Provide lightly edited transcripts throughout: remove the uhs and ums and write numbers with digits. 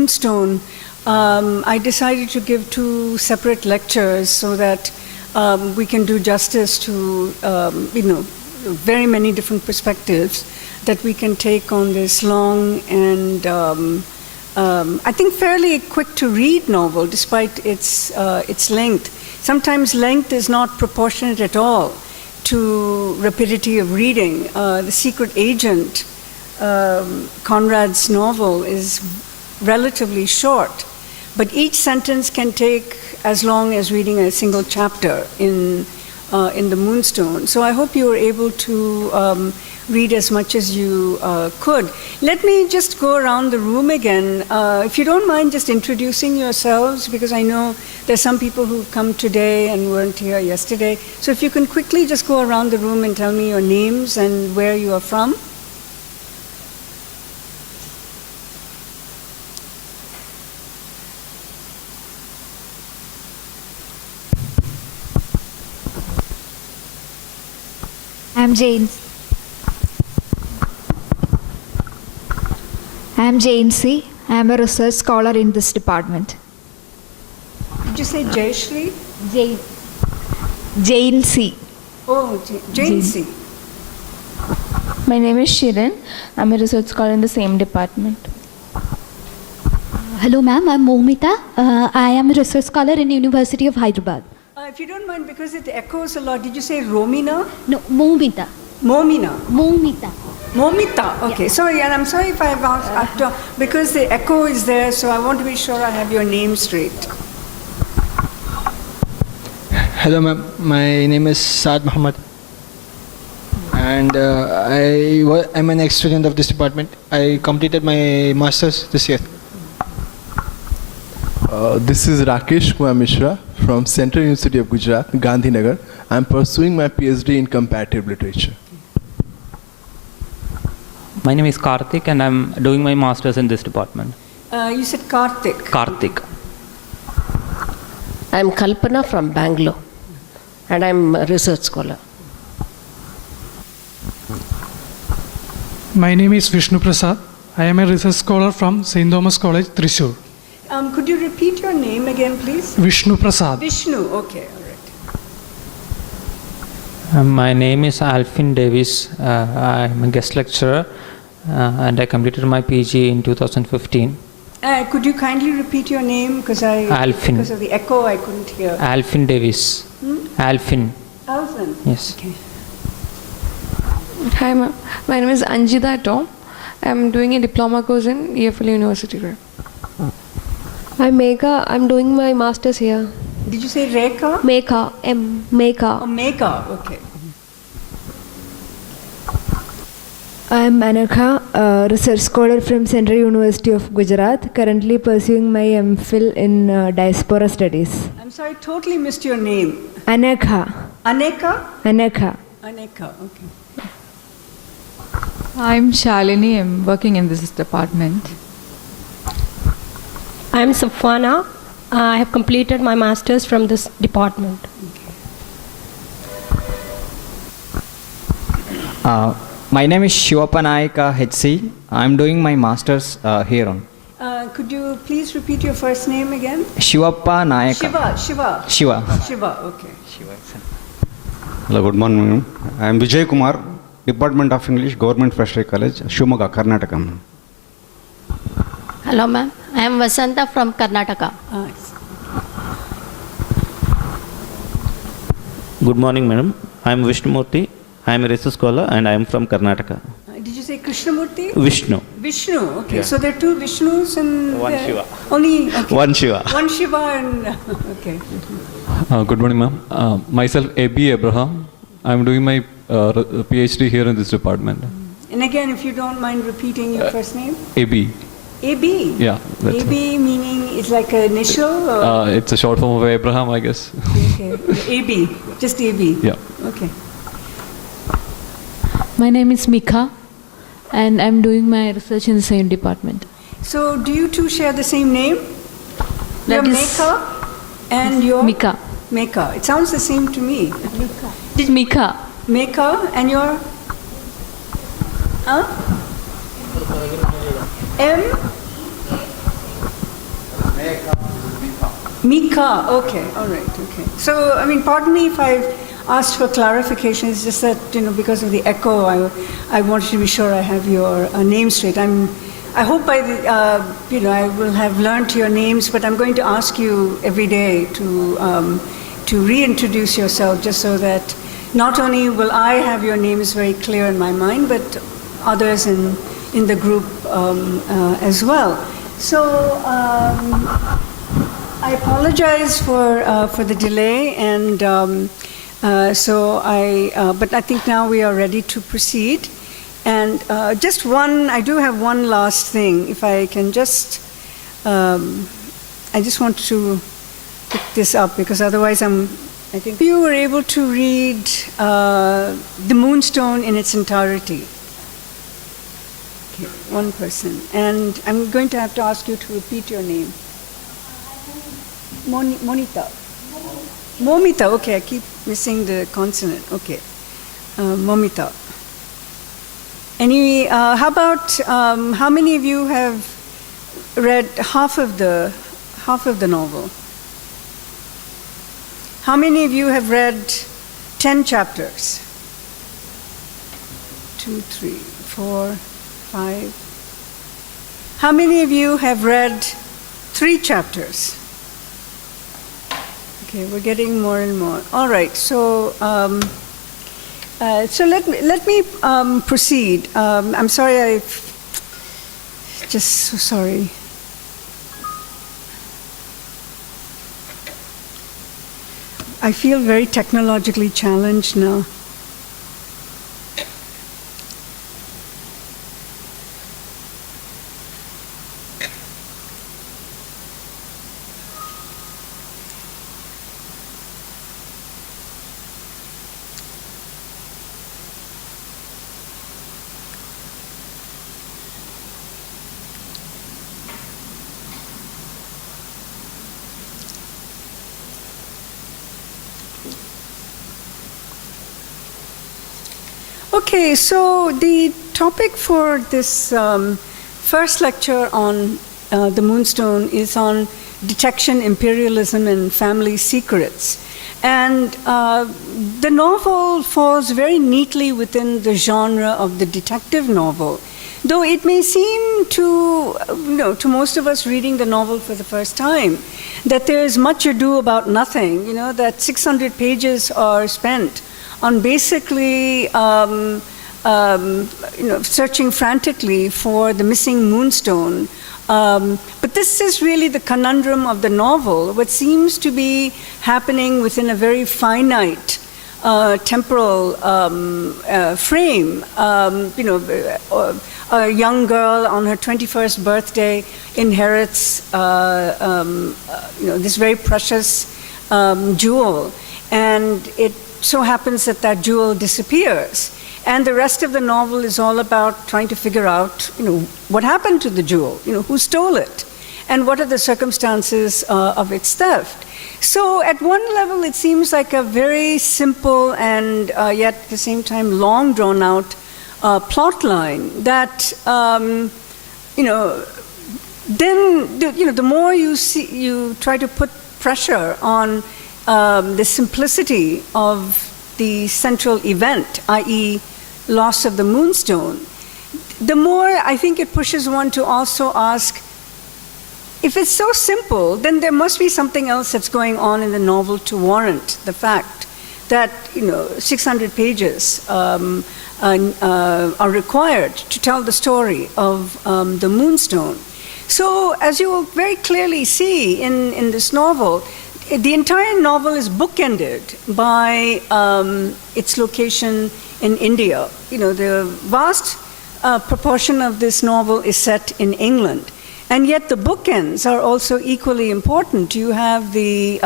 Moonstone, I decided to give 2 separate lectures so that we can do justice to, very many different perspectives that we can take on this long and I think fairly quick to read novel, despite its length. Sometimes length is not proportionate at all to rapidity of reading. The Secret Agent, Conrad's novel, is relatively short, but each sentence can take as long as reading a single chapter in the Moonstone. So I hope you were able to read as much as you could. Let me just go around the room again. If you don't mind just introducing yourselves, because I know there's some people who've come today and weren't here yesterday. So if you can quickly just go around the room and tell me your names and where you are from. I'm Jane C. I'm a research scholar in this department. Did you say Jayashri? Jane C. Oh, Jane C. My name is Shirin. I'm a research scholar in the same department. Hello ma'am, I'm Momita. I am a research scholar in University of Hyderabad. If you don't mind, because it echoes a lot, did you say Romina? No, Momita. Momina. Momita. Momita. Okay, Yeah. sorry, and I'm sorry if I've asked, because the echo is there, so I want to be sure I have your name straight. Hello ma'am, my name is Saad Muhammad, and I'm an ex-student of this department. I completed my master's this year. This is Rakesh Kumar Mishra from Central University of Gujarat, Gandhinagar. I'm pursuing my PhD in comparative literature. My name is Karthik and I'm doing my master's in this department. You said Karthik. Karthik. I'm Kalpana from Bangalore and I'm a research scholar. My name is Vishnu Prasad. I am a research scholar from St. Thomas College, Thrissur. Could you repeat your name again, please? Vishnu Prasad. Vishnu, okay, all right. My name is Alfin Davis. I'm a guest lecturer and I completed my PG in 2015. Could you kindly repeat your name? Because of the echo, I couldn't hear. Alfin Davis. Alfin. Alfin? Yes. Okay. Hi ma'am. My name is Anjita Tom. I'm doing a diploma course in EFL University. I'm Megha. I'm doing my master's here. Did you say Rekha? Megha. Megha. Oh, Megha. Okay. I'm Anakha, a research scholar from Central University of Gujarat, currently pursuing my MPhil in Diaspora Studies. I'm sorry, totally missed your name. Anakha. Aneka? Anakha. Aneka, okay. I'm Shalini. I'm working in this department. I'm Safwana. I have completed my master's from this department. My name is Shivapanaika HC. I'm doing my master's here on. Could you please repeat your first name again? Shivappa Nayaka. Shiva, okay. Hello, good morning. I am Vijay Kumar, Department of English, Government Freshers College, Shivamoga, Karnataka. Hello ma'am, I am Vasanta from Karnataka. Good morning madam, I am Vishnumurthy. I am a research scholar and I am from Karnataka. Did you say Krishnamurthy? Vishnu. Vishnu, okay. Yeah. So there are 2 Vishnus and... One Shiva. Only... Okay. One Shiva. One Shiva and... Okay. Good morning ma'am. Myself A.B. Abraham. I am doing my PhD here in this department. And again, if you don't mind repeating your first name? A.B. A.B.? Yeah. A.B. meaning it's like an initial? Or? It's a short form of Abraham, I guess. Okay. A.B. Just A.B. Yeah. Okay. My name is Mika and I'm doing my research in the same department. So do you two share the same name? You're Meka and you're? Mika. Meka. It sounds the same to me. Mika. Meka and you're? Huh? M? Mika, okay, all right, okay. So, I mean, pardon me if I've asked for clarification. It's just that, because of the echo, I wanted to be sure I have your name straight. I hope by the, I will have learned your names, but I'm going to ask you every day to reintroduce yourself, just so that not only will I have your names very clear in my mind, but others in the group as well. So I apologize for the delay, and but I think now we are ready to proceed. And I do have one last thing. If I can just, I just want to pick this up, because otherwise I think you were able to read the Moonstone in its entirety. Okay, one person. And I'm going to have to ask you to repeat your name. Momita. Momita, okay, I keep missing the consonant. Okay. Momita. How about, how many of you have read half of the novel? How many of you have read 10 chapters? 2, 3, 4, 5. How many of you have read 3 chapters? Okay, we're getting more and more. All right, so let me proceed. I'm sorry, so sorry. I feel very technologically challenged now. Okay, so the topic for this first lecture on the Moonstone is on detection, imperialism, and family secrets. And the novel falls very neatly within the genre of the detective novel, though it may seem to most of us reading the novel for the first time that there is much ado about nothing, that 600 pages are spent on basically searching frantically for the missing Moonstone. But this is really the conundrum of the novel, what seems to be happening within a very finite temporal frame. A young girl on her 21st birthday inherits this very precious jewel, and it so happens that jewel disappears. And the rest of the novel is all about trying to figure out, what happened to the jewel, who stole it, and what are the circumstances of its theft. So at one level, it seems like a very simple and yet at the same time long drawn out plot line that, the more you try to put pressure on the simplicity of the central event, i.e. loss of the Moonstone, the more I think it pushes one to also ask, if it's so simple, then there must be something else that's going on in the novel to warrant the fact that 600 pages are required to tell the story of the Moonstone. So as you will very clearly see in this novel, the entire novel is bookended by its location in India. The vast proportion of this novel is set in England, and yet the bookends are also equally important. You have the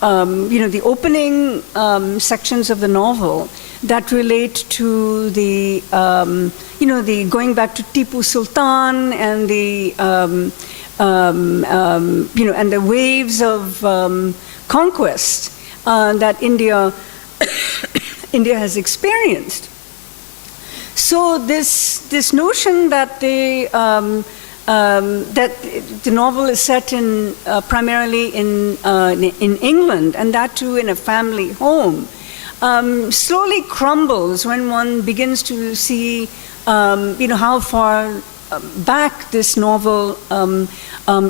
opening sections of the novel that relate to the the going back to Tipu Sultan and the and the waves of conquest that India has experienced. So this notion that the that the novel is set in primarily in England, and that too in a family home, slowly crumbles when one begins to see, how far back this novel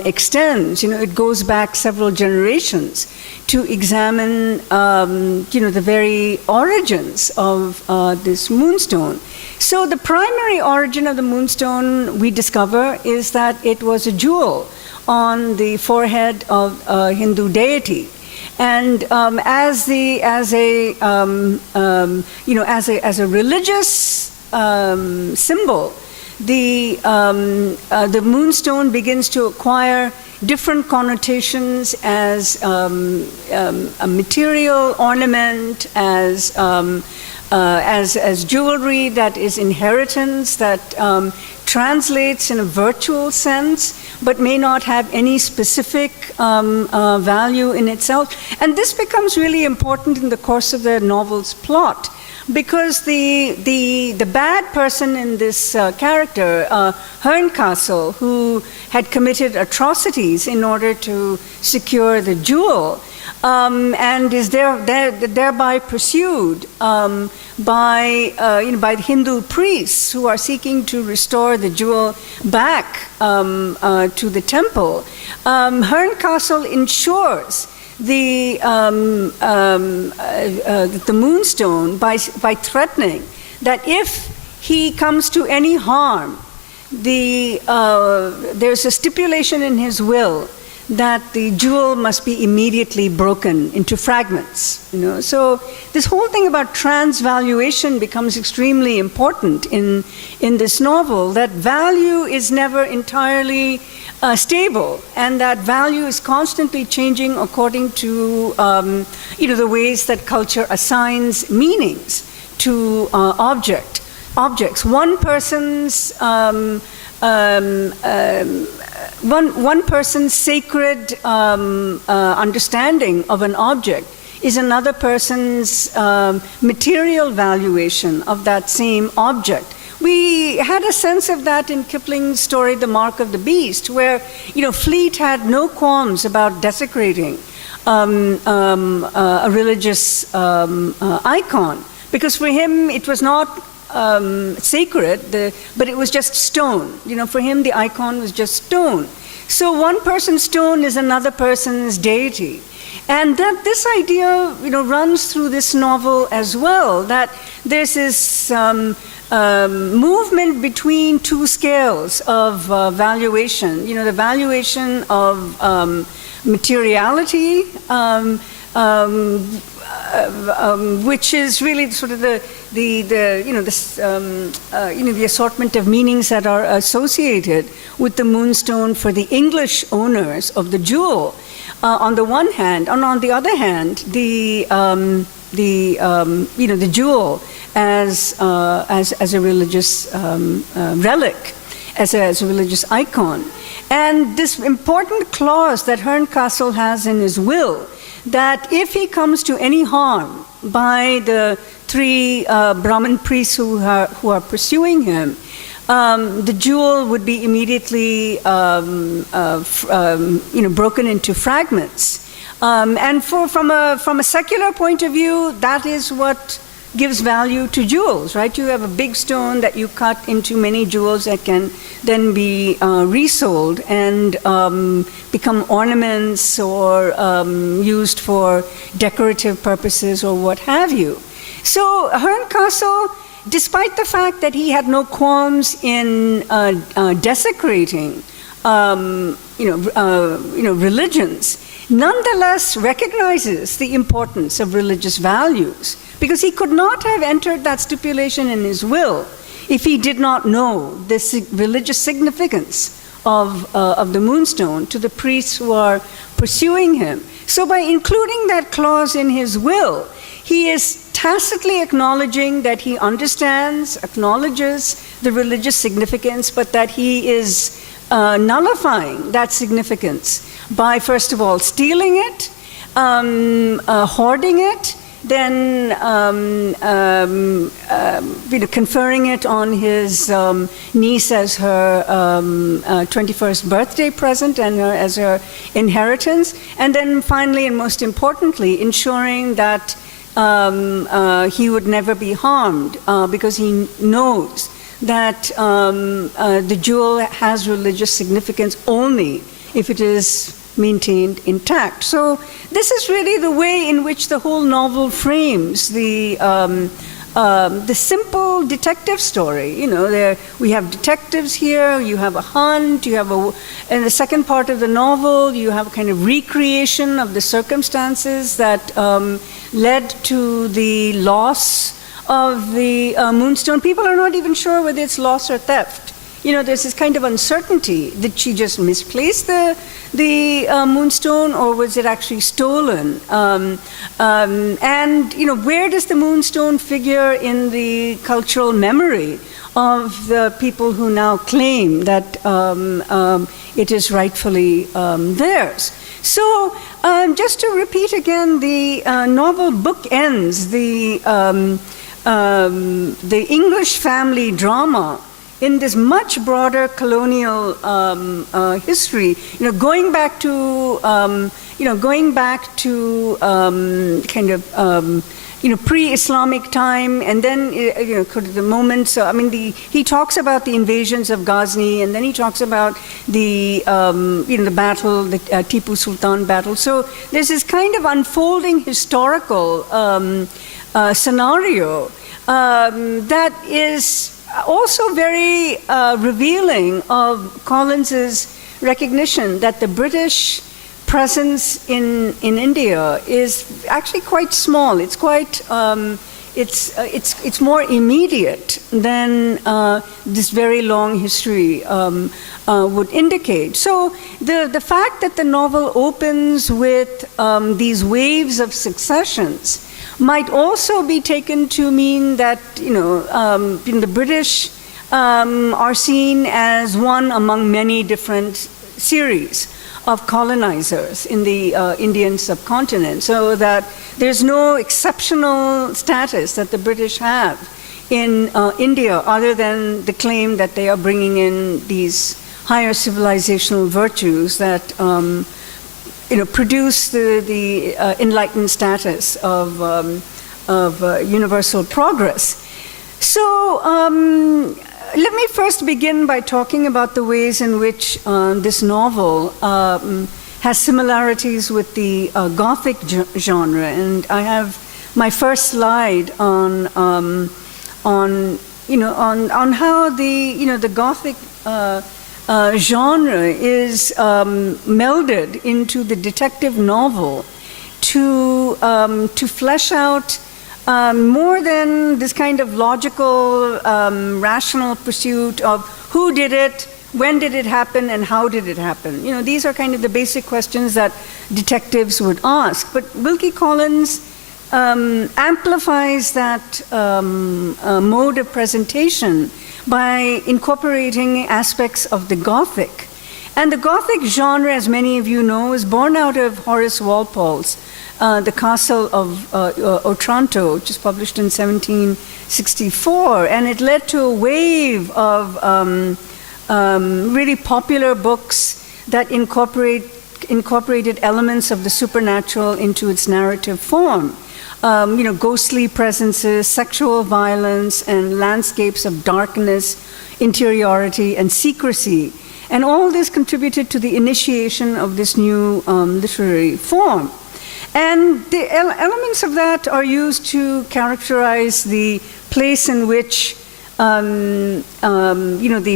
extends. It goes back several generations to examine, the very origins of this Moonstone. So the primary origin of the Moonstone, we discover, is that it was a jewel on the forehead of a Hindu deity. And as a religious symbol, the Moonstone begins to acquire different connotations as a material ornament, as jewelry that is inheritance, that translates in a virtual sense, but may not have any specific value in itself. And this becomes really important in the course of the novel's plot, because the bad person in this character, Herncastle, who had committed atrocities in order to secure the jewel, and is thereby pursued by the Hindu priests who are seeking to restore the jewel back to the temple. Herncastle ensures the Moonstone by threatening that if he comes to any harm, there's a stipulation in his will that the jewel must be immediately broken into fragments. So this whole thing about transvaluation becomes extremely important in this novel, that value is never entirely stable, and that value is constantly changing according to the ways that culture assigns meanings to objects. One person's one person's sacred understanding of an object is another person's material valuation of that same object. We had a sense of that in Kipling's story, The Mark of the Beast, where Fleet had no qualms about desecrating a religious icon, because for him it was not sacred, but it was just stone. For him the icon was just stone. So one person's stone is another person's deity. And that this idea runs through this novel as well, that there's this movement between two scales of valuation. The valuation of materiality, which is really sort of the assortment of meanings that are associated with the Moonstone for the English owners of the jewel, on the one hand, and on the other hand, the jewel as a religious relic, as a religious icon. And this important clause that Herncastle has in his will, that if he comes to any harm by the three Brahmin priests who are pursuing him, the jewel would be immediately broken into fragments. And from a secular point of view, that is what gives value to jewels, right? You have a big stone that you cut into many jewels that can then be resold and become ornaments or used for decorative purposes or what have you. So Herncastle, despite the fact that he had no qualms in desecrating religions, nonetheless recognizes the importance of religious values, because he could not have entered that stipulation in his will if he did not know the religious significance of the Moonstone to the priests who are pursuing him. So by including that clause in his will, he is tacitly acknowledging that he acknowledges the religious significance, but that he is nullifying that significance by, first of all, stealing it, hoarding it, then conferring it on his niece as her 21st birthday present and as her inheritance, and then finally and most importantly ensuring that he would never be harmed because he knows that the jewel has religious significance only if it is maintained intact. So this is really the way in which the whole novel frames the simple detective story. You know, we have detectives here, you have a hunt, you have in the second part of the novel, you have a kind of recreation of the circumstances that led to the loss of the Moonstone. People are not even sure whether it's loss or theft. You know, there's this kind of uncertainty. Did she just misplace the Moonstone, or was it actually stolen? And, you know, where does the Moonstone figure in the cultural memory of the people who now claim that it is rightfully theirs? So, just to repeat again, the novel bookends the English family drama in this much broader colonial history, you know, going back to kind of pre-Islamic time, and then the moments. I mean, he talks about the invasions of Ghazni, and then he talks about the the battle, the Tipu Sultan battle. So there's this kind of unfolding historical scenario that is also very revealing of Collins's recognition that the British presence in India is actually quite small. It's quite it's more immediate than this very long history would indicate. So the fact that the novel opens with these waves of successions might also be taken to mean that the British are seen as one among many different series of colonizers in the Indian subcontinent, so that there's no exceptional status that the British have in India other than the claim that they are bringing in these higher civilizational virtues that produce the enlightened status of universal progress. So let me first begin by talking about the ways in which this novel has similarities with the Gothic genre, and I have my first slide on how the Gothic genre is melded into the detective novel to flesh out more than this kind of logical, rational pursuit of who did it, when did it happen, and how did it happen. These are kind of the basic questions that detectives would ask. But Wilkie Collins amplifies that mode of presentation by incorporating aspects of the Gothic. And the Gothic genre, as many of you know, is born out of Horace Walpole's The Castle of Otranto, which was published in 1764, and it led to a wave of really popular books that incorporated elements of the supernatural into its narrative form. Ghostly presences, sexual violence, and landscapes of darkness, interiority, and secrecy. And all this contributed to the initiation of this new literary form. And the elements of that are used to characterize the place in which the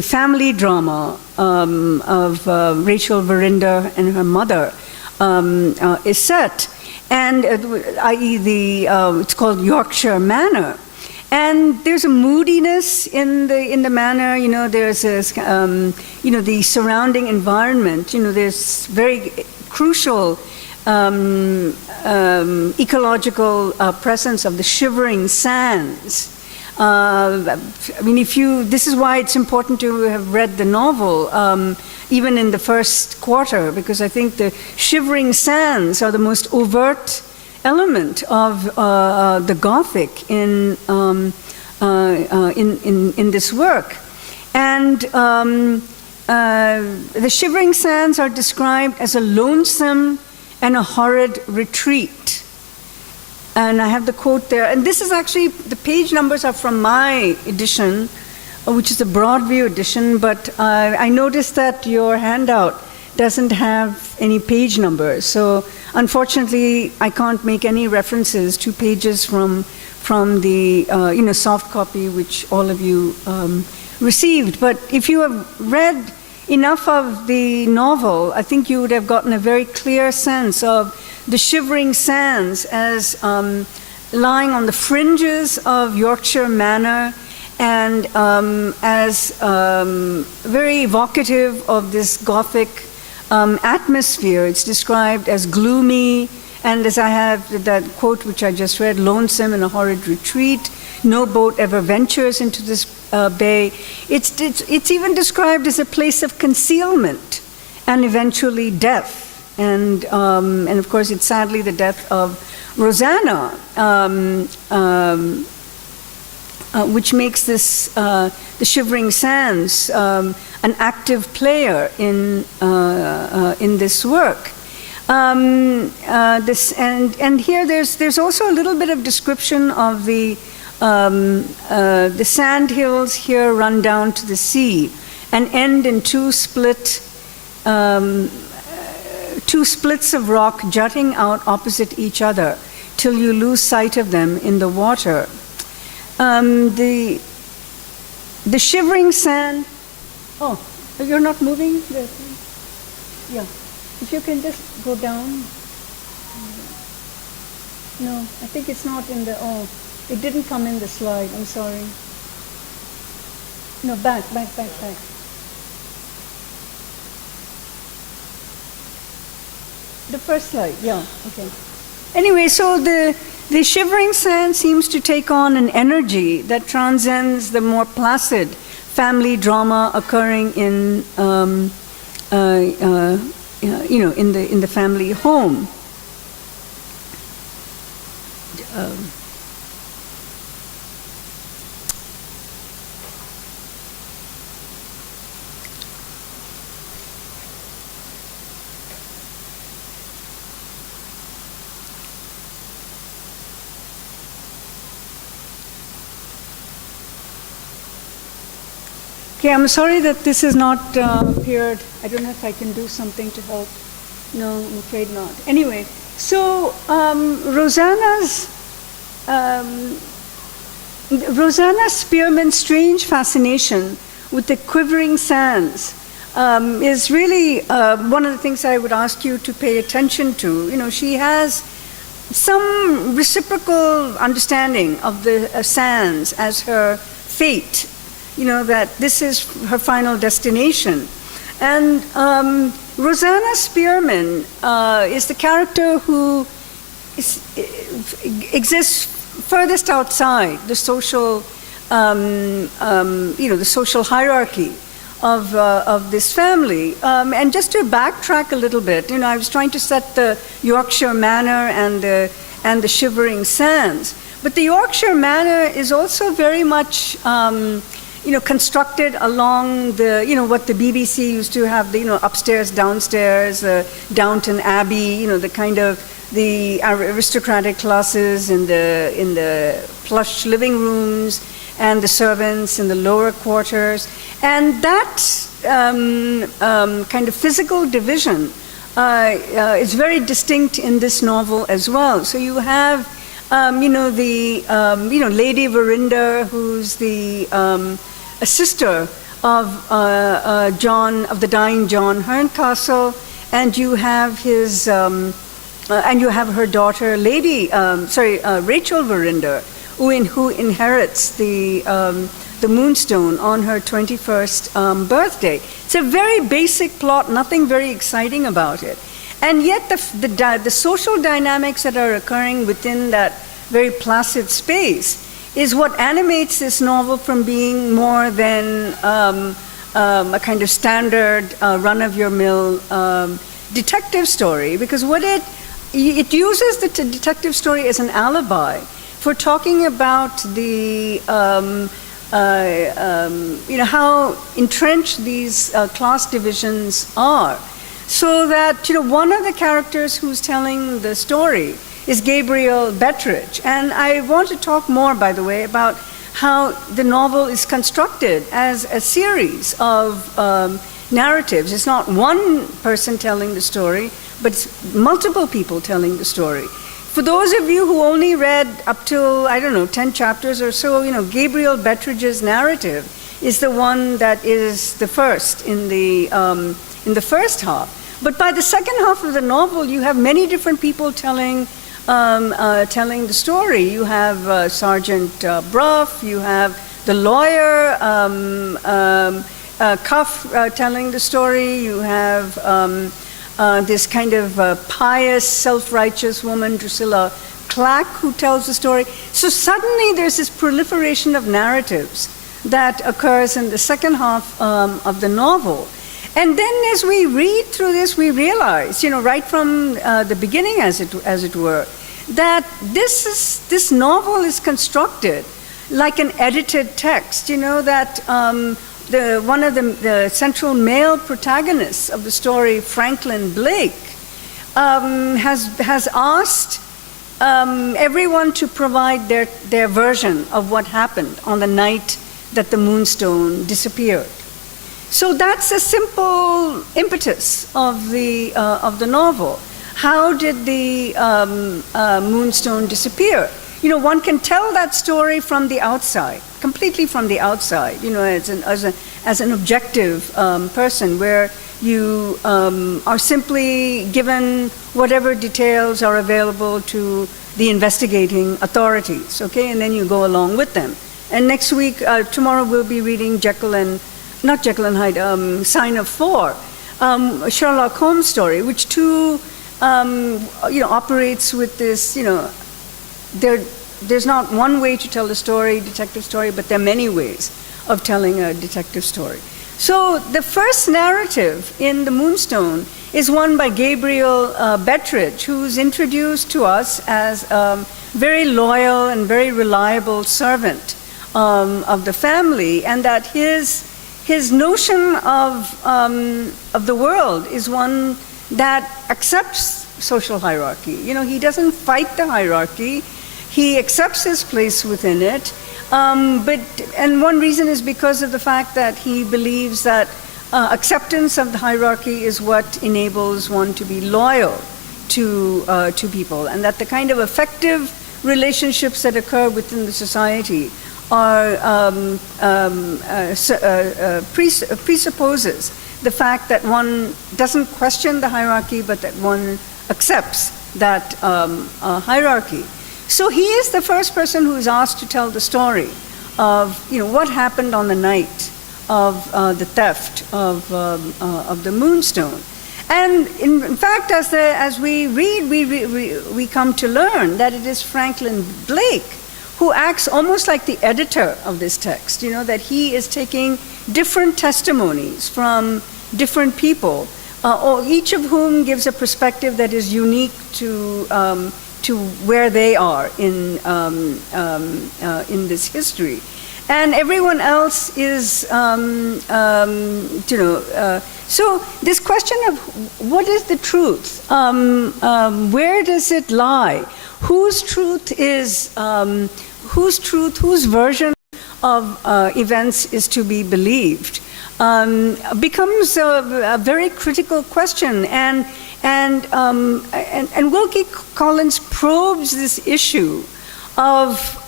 family drama of Rachel Verinder and her mother is set, and i.e. it's called Yorkshire Manor. And there's a moodiness in the manor. There's this, the surrounding environment. There's very crucial ecological presence of the shivering sands. This is why it's important to have read the novel, even in the first quarter, because I think the shivering sands are the most overt element of the Gothic in this work. And the Shivering Sands are described as a lonesome and a horrid retreat. And I have the quote there. And this is actually, the page numbers are from my edition, which is a Broadview edition, but I noticed that your handout doesn't have any page numbers. So unfortunately, I can't make any references to pages from the soft copy which all of you received. But if you have read enough of the novel, I think you would have gotten a very clear sense of the Shivering Sands as lying on the fringes of Yorkshire Manor, and as very evocative of this Gothic atmosphere. It's described as gloomy, and as I have that quote which I just read, lonesome and a horrid retreat. No boat ever ventures into this bay. It's even described as a place of concealment and eventually death. And of course, it's sadly the death of Rosanna, which makes this the Shivering Sands an active player in this work. And here there's also a little bit of description of the sand hills here run down to the sea and end in two splits of rock jutting out opposite each other till you lose sight of them in the water. The Shivering Sand. Oh, you're not moving? Yeah. If you can just go down. No, I think it's not in the, it didn't come in the slide, I'm sorry. No, back. The first slide, yeah, okay. Anyway, so the Shivering Sand seems to take on an energy that transcends the more placid family drama occurring in in the family home. Okay, I'm sorry that this is not appeared. I don't know if I can do something to help. No, I'm afraid not. Anyway, so Rosanna Spearman's strange fascination with the quivering sands is really one of the things I would ask you to pay attention to. You know, she has some reciprocal understanding of the sands as her fate. You know, that this is her final destination. And Rosanna Spearman is the character who exists furthest outside the social, the social hierarchy of this family. And just to backtrack a little bit, you know, I was trying to set the Yorkshire Manor and the Shivering Sands. But the Yorkshire Manor is also very much constructed along the, what the BBC used to have, the, upstairs, downstairs, Downton Abbey, the kind of the aristocratic classes in the plush living rooms, and the servants in the lower quarters. And that kind of physical division is very distinct in this novel as well. So you have, Lady Verinder, who's the a sister of the dying John Herncastle, and you have his, and you have her daughter, Rachel Verinder, who inherits the Moonstone on her 21st birthday. It's a very basic plot, nothing very exciting about it, and yet the social dynamics that are occurring within that very placid space is what animates this novel from being more than a kind of standard run-of-your-mill detective story, because what it it uses the detective story as an alibi for talking about the how entrenched these class divisions are. So that, one of the characters who's telling the story is Gabriel Bettridge. And I want to talk more, by the way, about how the novel is constructed as a series of narratives. It's not one person telling the story, but it's multiple people telling the story. For those of you who only read up till, 10 chapters or so, Gabriel Bettridge's narrative is the one that is the first in the first half. But by the second half of the novel, you have many different people telling the story. You have Sergeant Prof, you have the lawyer, Cuff, telling the story. You have this kind of pious, self-righteous woman, Drusilla Clack, who tells the story. So suddenly there's this proliferation of narratives that occurs in the second half of the novel. And then as we read through this, we realize, right from the beginning, as it were, that this novel is constructed like an edited text. That one of the central male protagonists of the story, Franklin Blake, has asked everyone to provide their version of what happened on the night that the Moonstone disappeared. So that's a simple impetus of the novel. How did the Moonstone disappear? One can tell that story from the outside, completely from the outside, as an objective person, where you are simply given whatever details are available to the investigating authorities, okay? And then you go along with them. And next week, tomorrow we'll be reading not Jekyll and Hyde, Sign of Four, Sherlock Holmes story, which too, operates with this, there's not one way to tell the story, detective story, but there are many ways of telling a detective story. So the first narrative in the Moonstone is one by Gabriel Bettridge, who's introduced to us as a very loyal and very reliable servant of the family, and that his notion of the world is one that accepts social hierarchy. He doesn't fight the hierarchy. He accepts his place within it. And one reason is because of the fact that he believes that acceptance of the hierarchy is what enables one to be loyal to people, and that the kind of effective relationships that occur within the society presupposes the fact that one doesn't question the hierarchy, but that one accepts that hierarchy. So he is the first person who is asked to tell the story of what happened on the night of the theft of the Moonstone. And in fact, as we read, we come to learn that it is Franklin Blake who acts almost like the editor of this text, that he is taking different testimonies from different people, each of whom gives a perspective that is unique to where they are in this history. And everyone else is, so this question of what is the truth? Where does it lie? Whose truth is, whose version of events is to be believed? Becomes a very critical question, and Wilkie Collins probes this issue of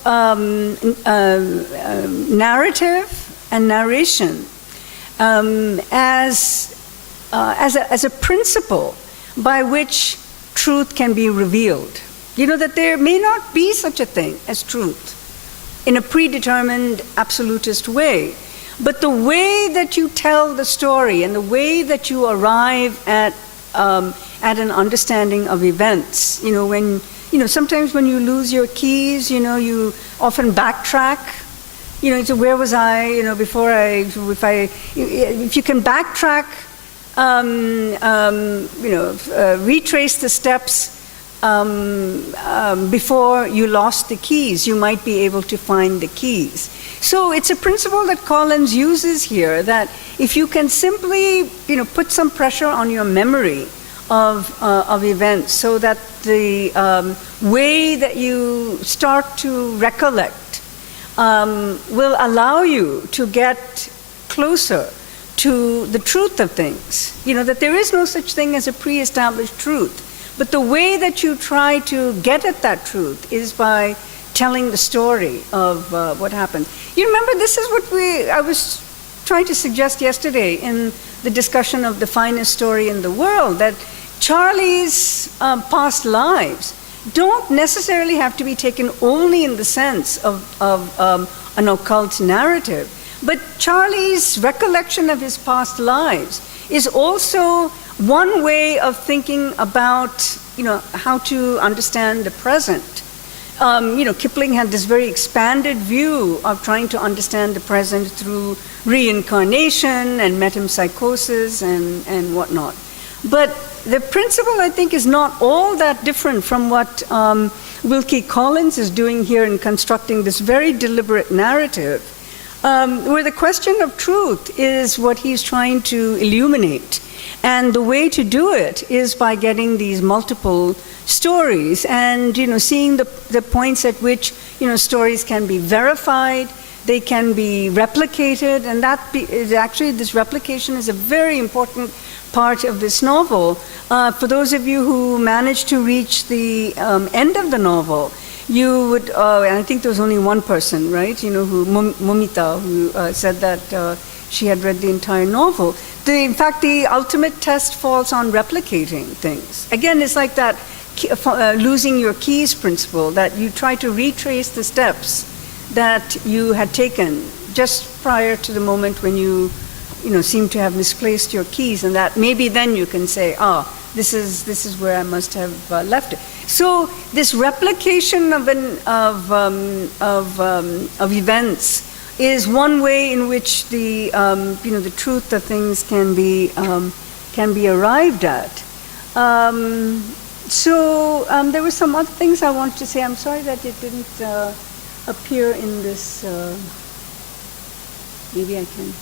narrative and narration as a principle by which truth can be revealed. That there may not be such a thing as truth in a predetermined absolutist way, but the way that you tell the story and the way that you arrive at an understanding of events, when sometimes when you lose your keys, you often backtrack. So where was I? Before if you can backtrack, retrace the steps before you lost the keys, you might be able to find the keys. So it's a principle that Collins uses here, that if you can simply, put some pressure on your memory of events, so that the way that you start to recollect will allow you to get closer to the truth of things. That there is no such thing as a pre-established truth. But the way that you try to get at that truth is by telling the story of what happened. You remember, this is what I was trying to suggest yesterday in the discussion of the finest story in the world, that Charlie's past lives don't necessarily have to be taken only in the sense of an occult narrative, but Charlie's recollection of his past lives is also one way of thinking about, how to understand the present. Kipling had this very expanded view of trying to understand the present through reincarnation and metempsychosis and whatnot. But the principle, I think, is not all that different from what Wilkie Collins is doing here in constructing this very deliberate narrative, where the question of truth is what he's trying to illuminate. And the way to do it is by getting these multiple stories and, seeing the points at which, stories can be verified, they can be replicated, and actually this replication is a very important part of this novel. For those of you who managed to reach the end of the novel, you would, and I think there was only one person, right, Momita, who said that she had read the entire novel. In fact, the ultimate test falls on replicating things. Again, it's like that losing your keys principle, that you try to retrace the steps that you had taken just prior to the moment when you seem to have misplaced your keys, and that maybe then you can say, this is where I must have left it. So this replication of events is one way in which the the truth of things can be arrived at. There were some other things I wanted to say. I'm sorry that it didn't appear in this. Maybe I can.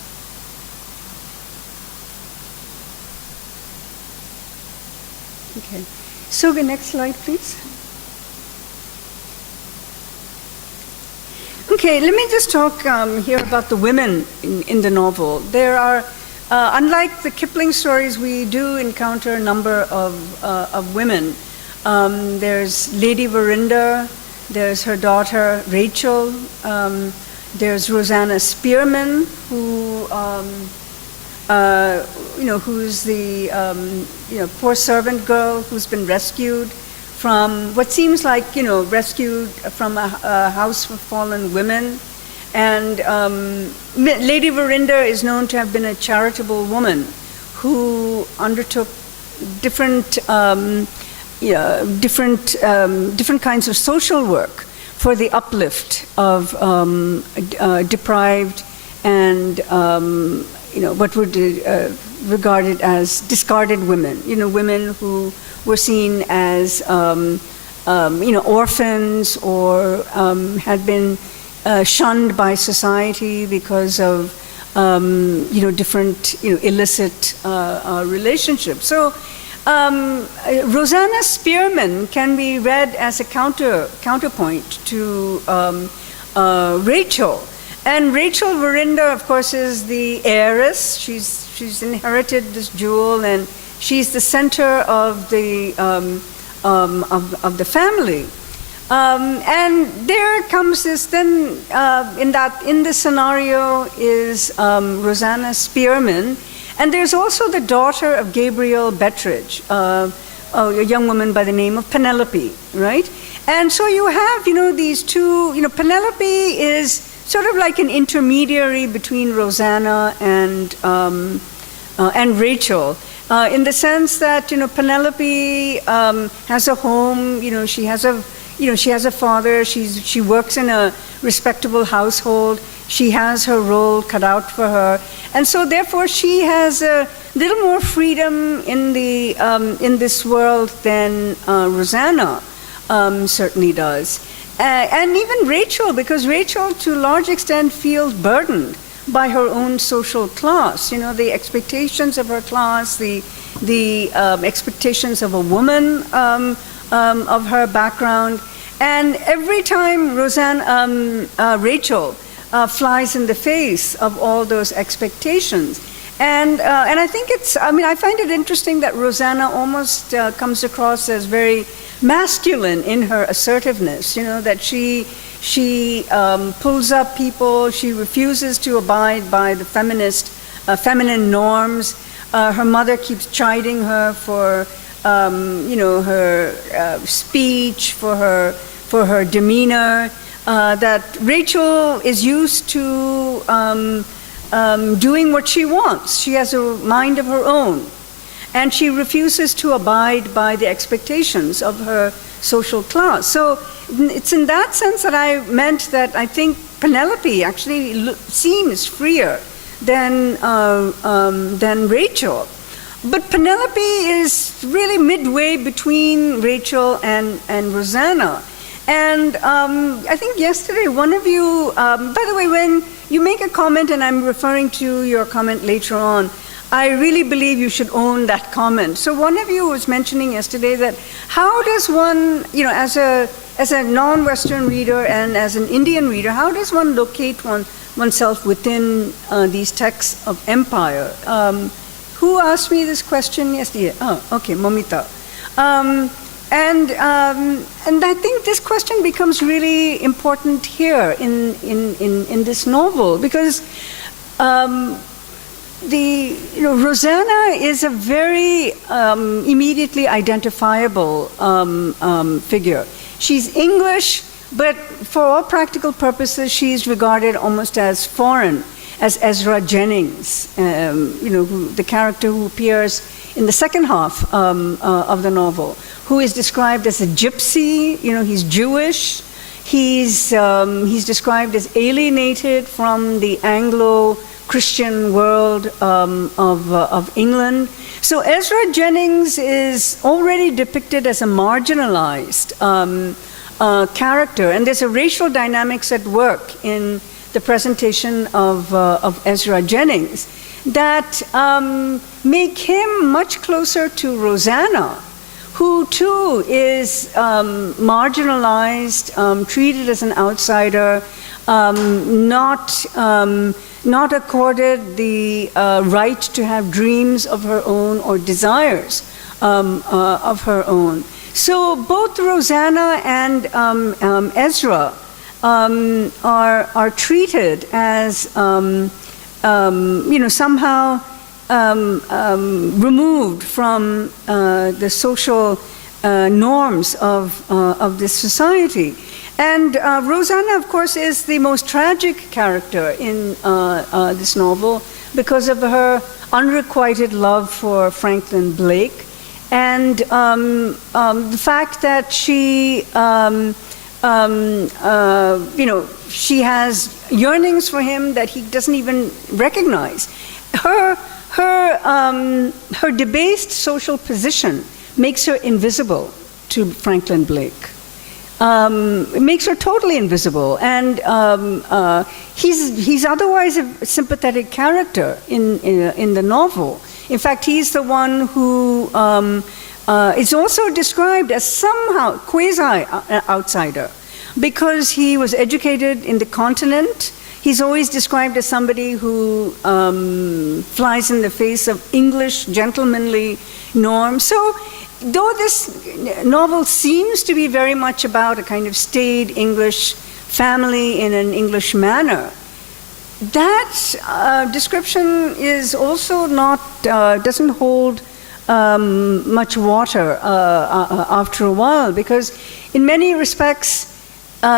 Okay. So the next slide, please. Okay, let me just talk here about the women in the novel. There are, unlike the Kipling stories, we do encounter a number of women. There's Lady Verinder, there's her daughter Rachel, there's Rosanna Spearman, who who's the poor servant girl who's been rescued from what seems like, rescued from a house for fallen women. And Lady Verinder is known to have been a charitable woman who undertook different kinds of social work for the uplift of deprived and what were regarded as discarded women. Women who were seen as orphans or had been shunned by society because of different illicit relationships. So Rosanna Spearman can be read as a counterpoint to Rachel. And Rachel Verinder, of course, is the heiress. She's inherited this jewel, and she's the center of the family. And there comes this then in this scenario is Rosanna Spearman, and there's also the daughter of Gabriel Bettridge, a young woman by the name of Penelope, right? And so you have these two. Penelope is sort of like an intermediary between Rosanna and Rachel, in the sense that Penelope has a home. She has a father. She works in a respectable household. She has her role cut out for her, and so therefore she has a little more freedom in this world than Rosanna certainly does. And even Rachel, because Rachel to a large extent feels burdened by her own social class, the expectations of her class, the expectations of a woman of her background. And every time Rachel flies in the face of all those expectations. And I think I find it interesting that Rosanna almost comes across as very masculine in her assertiveness, that she pulls up people, she refuses to abide by the feminine norms. Her mother keeps chiding her for, her speech, for her demeanor, that Rachel is used to doing what she wants. She has a mind of her own. And she refuses to abide by the expectations of her social class. So it's in that sense that I meant that I think Penelope actually seems freer than Rachel. But Penelope is really midway between Rachel and Rosanna. And I think yesterday one of you, by the way, when you make a comment, and I'm referring to your comment later on, I really believe you should own that comment. So one of you was mentioning yesterday that how does one, as a non-Western reader and as an Indian reader, how does one locate oneself within these texts of empire? Who asked me this question yesterday? Oh, okay, Momita. And I think this question becomes really important here in this novel, because Rosanna is a very immediately identifiable figure. She's English, but for all practical purposes, she's regarded almost as foreign, as Ezra Jennings, the character who appears in the second half of the novel, who is described as a gypsy. He's Jewish. He's described as alienated from the Anglo-Christian world of England. So Ezra Jennings is already depicted as a marginalized character, and there's a racial dynamics at work in the presentation of Ezra Jennings that make him much closer to Rosanna, who too is marginalized, treated as an outsider, not accorded the right to have dreams of her own or desires of her own. So both Rosanna and Ezra are treated as somehow removed from the social norms of this society. And Rosanna, of course, is the most tragic character in this novel because of her unrequited love for Franklin Blake, and the fact that she has yearnings for him that he doesn't even recognize. Her debased social position makes her invisible to Franklin Blake. It makes her totally invisible, and he's otherwise a sympathetic character in the novel. In fact, he's the one who is also described as somehow quasi-outsider, because he was educated in the continent. He's always described as somebody who flies in the face of English gentlemanly norms. So, though this novel seems to be very much about a kind of staid English family in an English manner, that description is also doesn't hold much water after a while, because in many respects,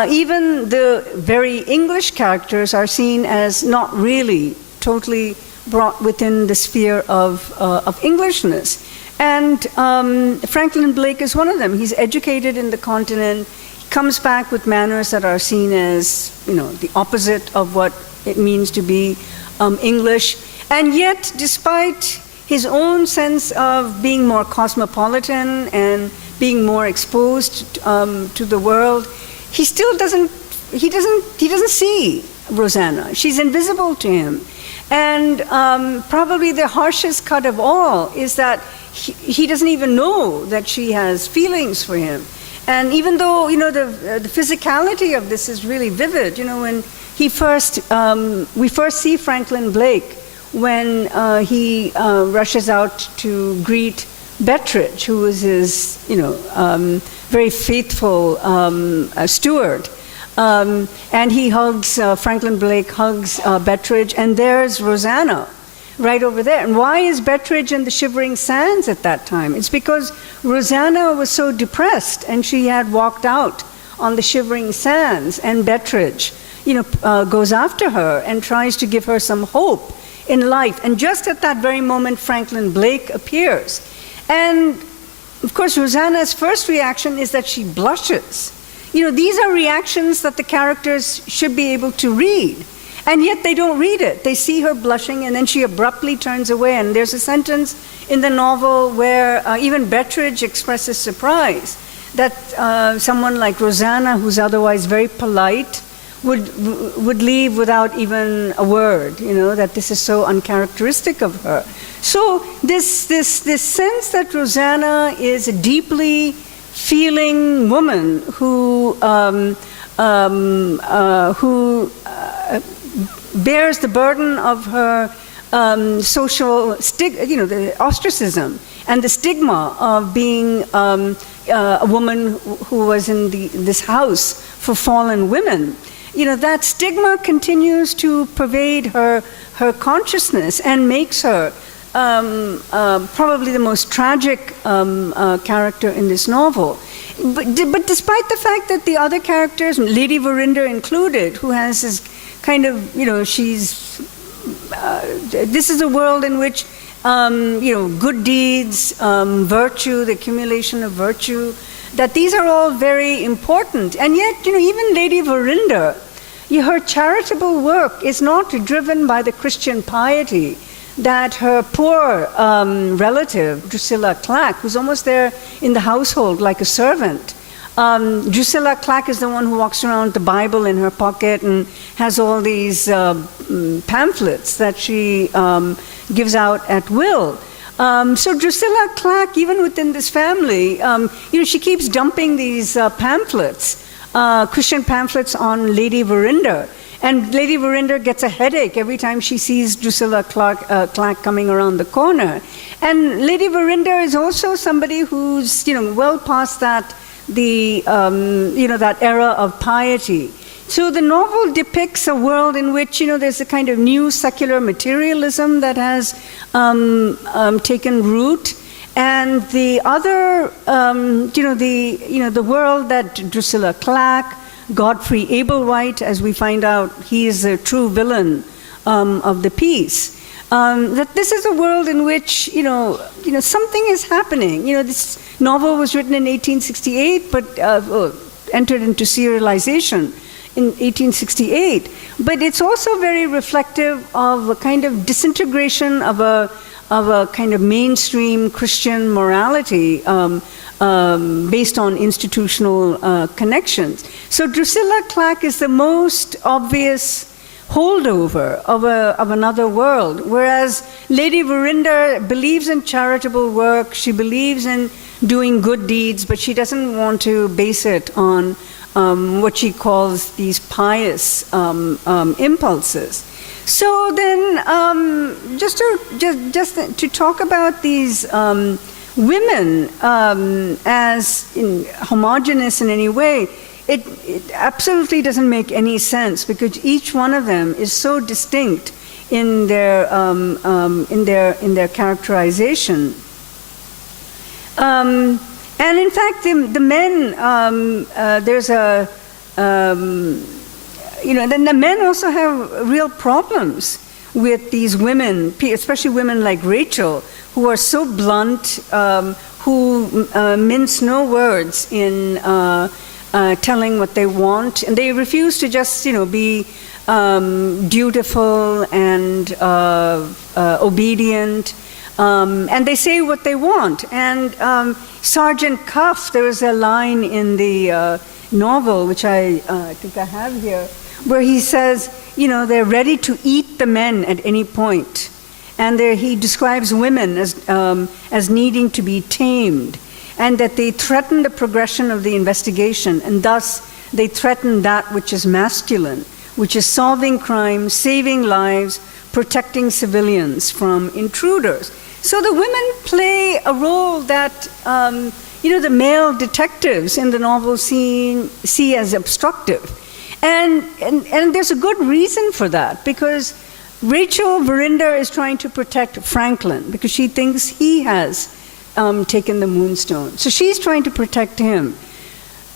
even the very English characters are seen as not really totally brought within the sphere of Englishness. And Franklin Blake is one of them. He's educated in the continent. He comes back with manners that are seen as, the opposite of what it means to be English. And yet, despite his own sense of being more cosmopolitan and being more exposed to the world, he still doesn't see Rosanna. She's invisible to him. And probably the harshest cut of all is that he doesn't even know that she has feelings for him. And even though, the physicality of this is really vivid, when we first see Franklin Blake when he rushes out to greet Bettridge, who was his, very faithful steward. And he hugs, Franklin Blake hugs Bettridge, and there's Rosanna right over there. And why is Bettridge in the Shivering Sands at that time? It's because Rosanna was so depressed, and she had walked out on the Shivering Sands, and Bettridge, goes after her and tries to give her some hope in life. And just at that very moment, Franklin Blake appears. And of course, Rosanna's first reaction is that she blushes. These are reactions that the characters should be able to read. And yet they don't read it. They see her blushing, and then she abruptly turns away. And there's a sentence in the novel where even Bettridge expresses surprise that someone like Rosanna, who's otherwise very polite, would leave without even a word, that this is so uncharacteristic of her. So this sense that Rosanna is a deeply feeling woman who bears the burden of her social the ostracism and the stigma of being a woman who was in this house for fallen women. That stigma continues to pervade her consciousness and makes her probably the most tragic character in this novel. But despite the fact that the other characters, Lady Verinder included, who has this kind of, she's, this is a world in which, good deeds, virtue, the accumulation of virtue, that these are all very important. And yet, even Lady Verinder, her charitable work is not driven by the Christian piety that her poor relative, Drusilla Clack, who's almost there in the household like a servant. Drusilla Clack is the one who walks around with the Bible in her pocket and has all these pamphlets that she gives out at will. So Drusilla Clack, even within this family, she keeps dumping these pamphlets, Christian pamphlets on Lady Verinder. And Lady Verinder gets a headache every time she sees Drusilla Clack coming around the corner. And Lady Verinder is also somebody who's, well past that, that era of piety. So the novel depicts a world in which, there's a kind of new secular materialism that has taken root. And the other, the world that Drusilla Clack, Godfrey Ablewhite, as we find out, he is a true villain of the piece. That this is a world in which, something is happening. This novel was written in 1868, but entered into serialization in 1868. But it's also very reflective of a kind of disintegration of a kind of mainstream Christian morality based on institutional connections. So Drusilla Clack is the most obvious holdover of another world, whereas Lady Verinder believes in charitable work, she believes in doing good deeds, but she doesn't want to base it on what she calls these pious impulses. So then, just to talk about these women as homogeneous in any way, it absolutely doesn't make any sense, because each one of them is so distinct in their characterization. And in fact, the men, there's a then the men also have real problems with these women, especially women like Rachel, who are so blunt, who mince no words in telling what they want, and they refuse to just, be dutiful and obedient. And they say what they want. And Sergeant Cuff, there was a line in the novel, which I think I have here, where he says, you know, they're ready to eat the men at any point. And there he describes women as needing to be tamed, and that they threaten the progression of the investigation, and thus they threaten that which is masculine, which is solving crime, saving lives, protecting civilians from intruders. So the women play a role that, you know, the male detectives in the novel see as obstructive. And there's a good reason for that, because Rachel Verinder is trying to protect Franklin because she thinks he has taken the Moonstone. So she's trying to protect him.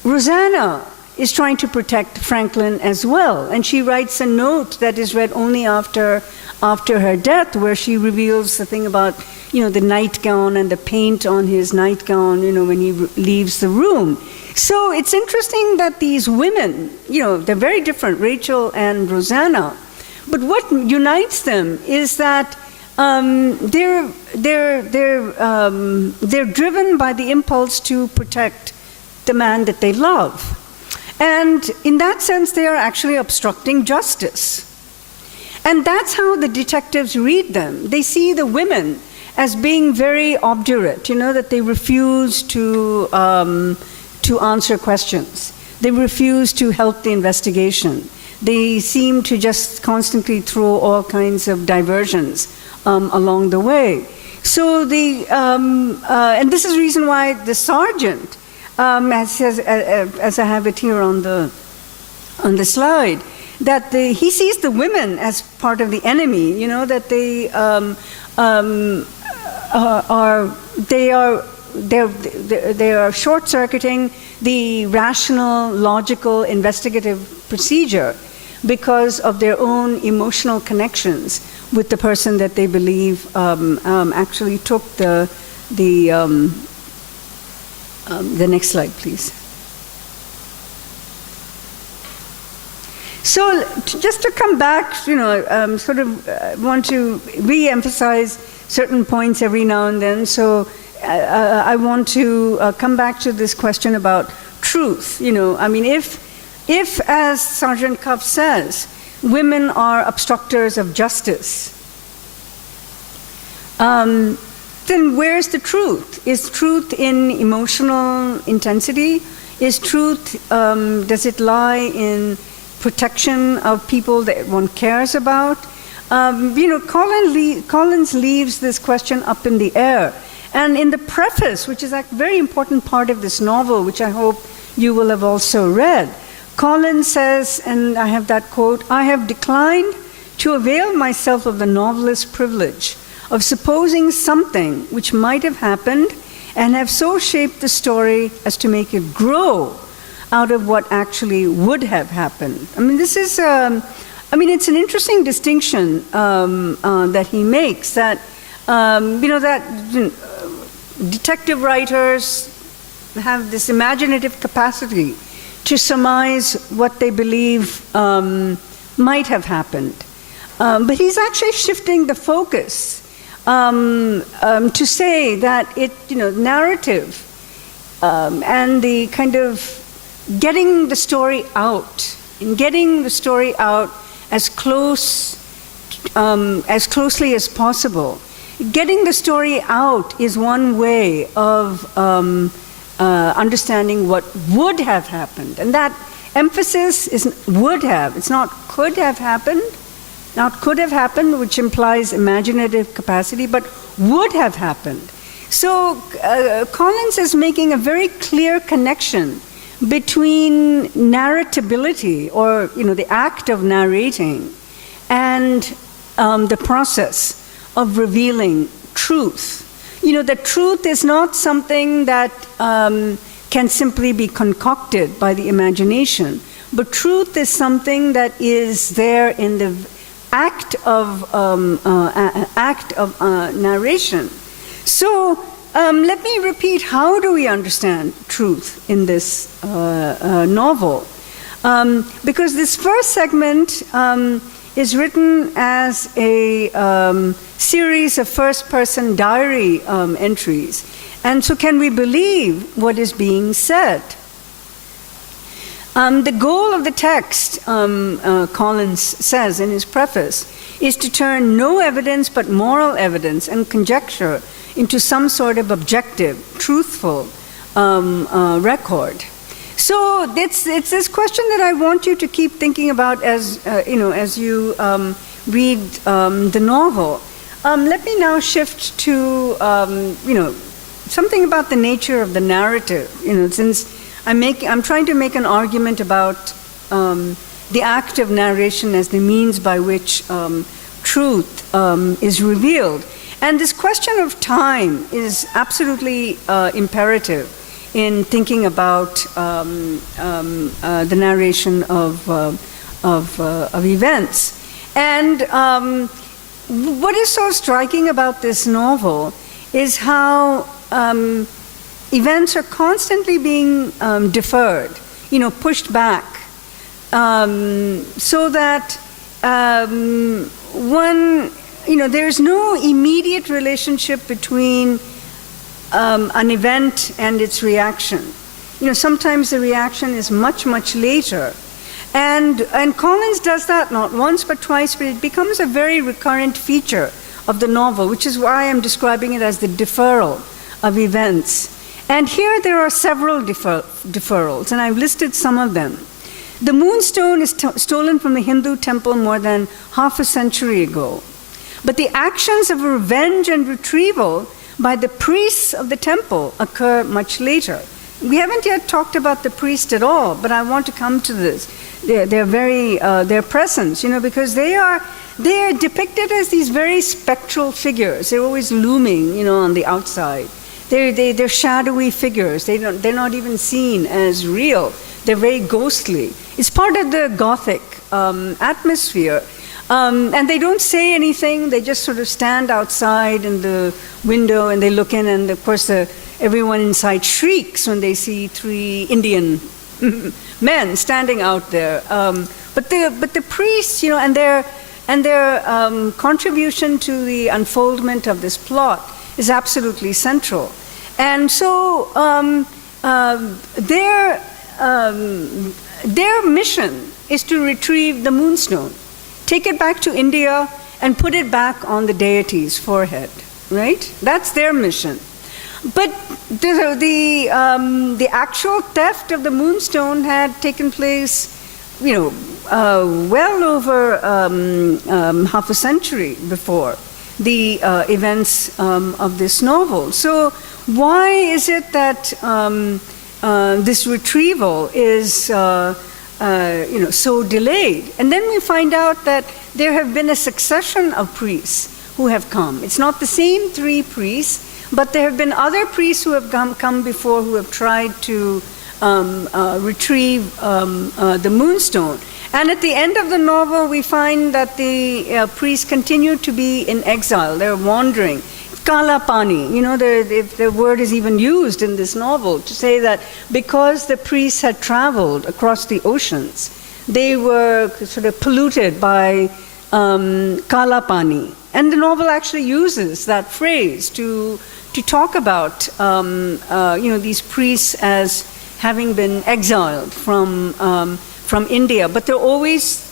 Rosanna is trying to protect Franklin as well, and she writes a note that is read only after her death, where she reveals the thing about, you know, the nightgown and the paint on his nightgown, you know, when he leaves the room. So it's interesting that these women, you know, they're very different, Rachel and Rosanna, but what unites them is that they're driven by the impulse to protect the man that they love. And in that sense, they are actually obstructing justice. And that's how the detectives read them. They see the women as being very obdurate, you know, that they refuse to answer questions. They refuse to help the investigation. They seem to just constantly throw all kinds of diversions along the way. So and this is the reason why the sergeant, as I have it here on the slide, that he sees the women as part of the enemy, you know, that they are short-circuiting the rational, logical, investigative procedure because of their own emotional connections with the person that they believe actually took the next slide, please. So just to come back, you know, want to re-emphasize certain points every now and then. So I want to come back to this question about truth. You know, I mean, if as Sergeant Cuff says, women are obstructors of justice, then where's the truth? Is truth in emotional intensity? Is truth, does it lie in protection of people that one cares about? You know, Collins leaves this question up in the air. And in the preface, which is a very important part of this novel, which I hope you will have also read, Collins says, and I have that quote, "I have declined to avail myself of the novelist's privilege of supposing something which might have happened and have so shaped the story as to make it grow out of what actually would have happened." I mean, this is, it's an interesting distinction that he makes, that, detective writers have this imaginative capacity to surmise what they believe might have happened. But he's actually shifting the focus to say that narrative and the kind of getting the story out, and getting the story out as closely as possible. Getting the story out is one way of understanding what would have happened. And that emphasis is would have. It's not could have happened. Not could have happened, which implies imaginative capacity, but would have happened. So Collins is making a very clear connection between narratability, or the act of narrating, and the process of revealing truth. The truth is not something that can simply be concocted by the imagination, but truth is something that is there in the act of narration. So let me repeat, how do we understand truth in this novel? Because this first segment is written as a series of first-person diary entries. And so can we believe what is being said? The goal of the text, Collins says in his preface, is to turn no evidence but moral evidence and conjecture into some sort of objective, truthful record. So it's this question that I want you to keep thinking about as you read the novel. Let me now shift to something about the nature of the narrative. Since I'm trying to make an argument about the act of narration as the means by which truth is revealed. And this question of time is absolutely imperative in thinking about the narration of events. And what is so striking about this novel is how events are constantly being deferred, pushed back, so that there's no immediate relationship between an event and its reaction. Sometimes the reaction is much, much later. And Collins does that not once but twice, but it becomes a very recurrent feature of the novel, which is why I'm describing it as the deferral of events. And here there are several deferrals, and I've listed some of them. The Moonstone is stolen from the Hindu temple more than half a century ago. But the actions of revenge and retrieval by the priests of the temple occur much later. We haven't yet talked about the priest at all, but I want to come to this. Their presence, because they are depicted as these very spectral figures. They're always looming, on the outside. They're shadowy figures. They're not even seen as real. They're very ghostly. It's part of the Gothic atmosphere. And they don't say anything. They just sort of stand outside in the window and they look in, and of course everyone inside shrieks when they see three Indian men standing out there. But the priests, and their contribution to the unfoldment of this plot is absolutely central. And so their mission is to retrieve the Moonstone, take it back to India, and put it back on the deity's forehead, right? That's their mission. But the actual theft of the Moonstone had taken place, well over half a century before the events of this novel. So why is it that this retrieval is so delayed? And then we find out that there have been a succession of priests who have come. It's not the same three priests, but there have been other priests who have come before who have tried to retrieve the Moonstone. And at the end of the novel, we find that the priests continue to be in exile. They're wandering. Kala Pani, the word is even used in this novel to say that because the priests had traveled across the oceans, they were sort of polluted by Kala Pani. And the novel actually uses that phrase to talk about these priests as having been exiled from India, but they're always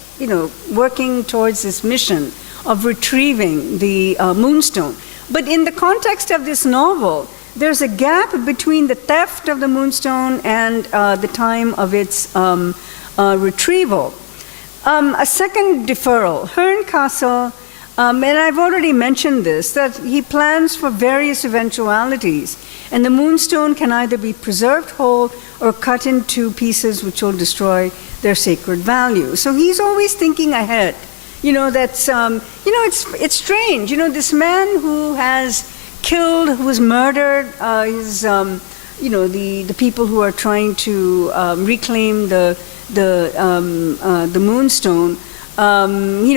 working towards this mission of retrieving the Moonstone. But in the context of this novel, there's a gap between the theft of the Moonstone and the time of its retrieval. A second deferral, Herncastle. And I've already mentioned this, that he plans for various eventualities, and the Moonstone can either be preserved whole or cut into pieces which will destroy their sacred value. So he's always thinking ahead. That's, it's strange. This man who has killed, who was murdered, the people who are trying to reclaim the Moonstone.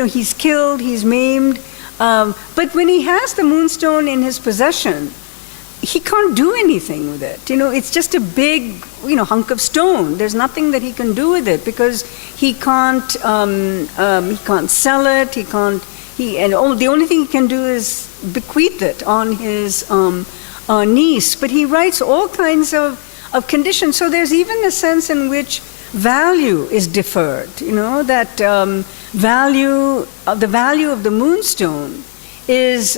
He's killed, he's maimed, but when he has the Moonstone in his possession, he can't do anything with it. It's just a big, hunk of stone. There's nothing that he can do with it because he can't sell it. He the only thing he can do is bequeath it on his niece. But he writes all kinds of conditions. So there's even a sense in which value is deferred. That the value of the Moonstone is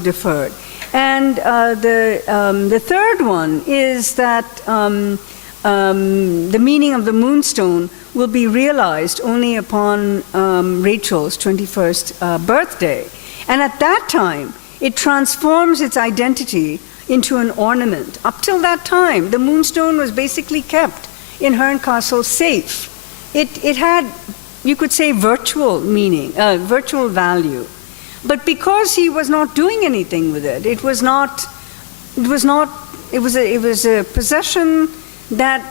deferred. And the third one is that the meaning of the Moonstone will be realized only upon Rachel's 21st birthday. And at that time, it transforms its identity into an ornament. Up till that time, the Moonstone was basically kept in Herne Castle safe. It had, you could say, virtual meaning, virtual value. But because he was not doing anything with it, it was a possession that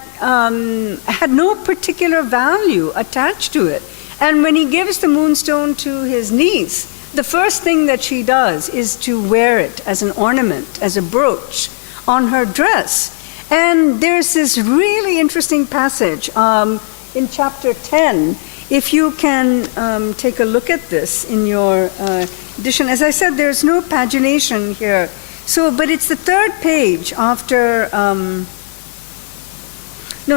had no particular value attached to it. And when he gives the Moonstone to his niece, the first thing that she does is to wear it as an ornament, as a brooch on her dress. And there's this really interesting passage in chapter 10. If you can take a look at this in your edition. As I said, there's no pagination here. But it's the third page after,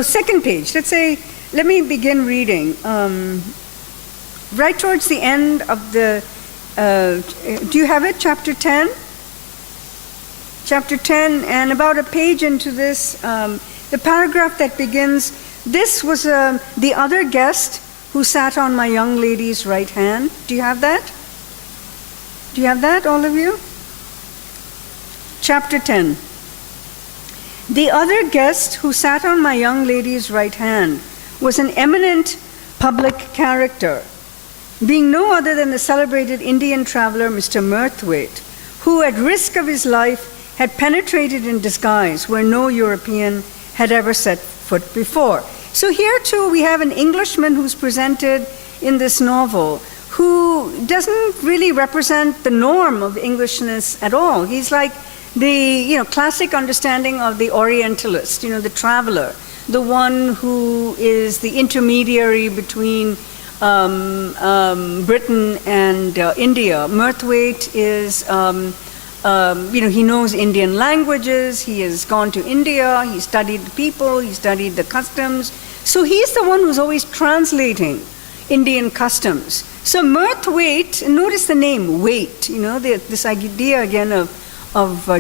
second page. Let me begin reading. Right towards the end of the, do you have it, chapter 10? Chapter 10, and about a page into this, the paragraph that begins, "This was the other guest who sat on my young lady's right hand." Do you have that? Do you have that, all of you? Chapter 10. "The other guest who sat on my young lady's right hand was an eminent public character, being no other than the celebrated Indian traveler Mr. Murthwaite, who at risk of his life had penetrated in disguise where no European had ever set foot before." So here too we have an Englishman who's presented in this novel who doesn't really represent the norm of Englishness at all. He's like the classic understanding of the Orientalist, the traveler, the one who is the intermediary between Britain and India. Murthwaite is, he knows Indian languages, he has gone to India, he studied the people, he studied the customs. So he's the one who's always translating Indian customs. So Murthwaite, notice the name, Waite, this idea again of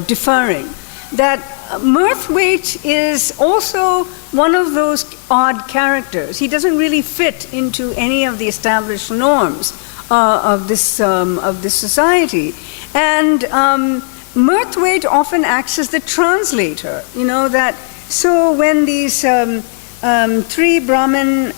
deferring, that Murthwaite is also one of those odd characters. He doesn't really fit into any of the established norms of this society. And Murthwaite often acts as the translator, so when these three Brahmin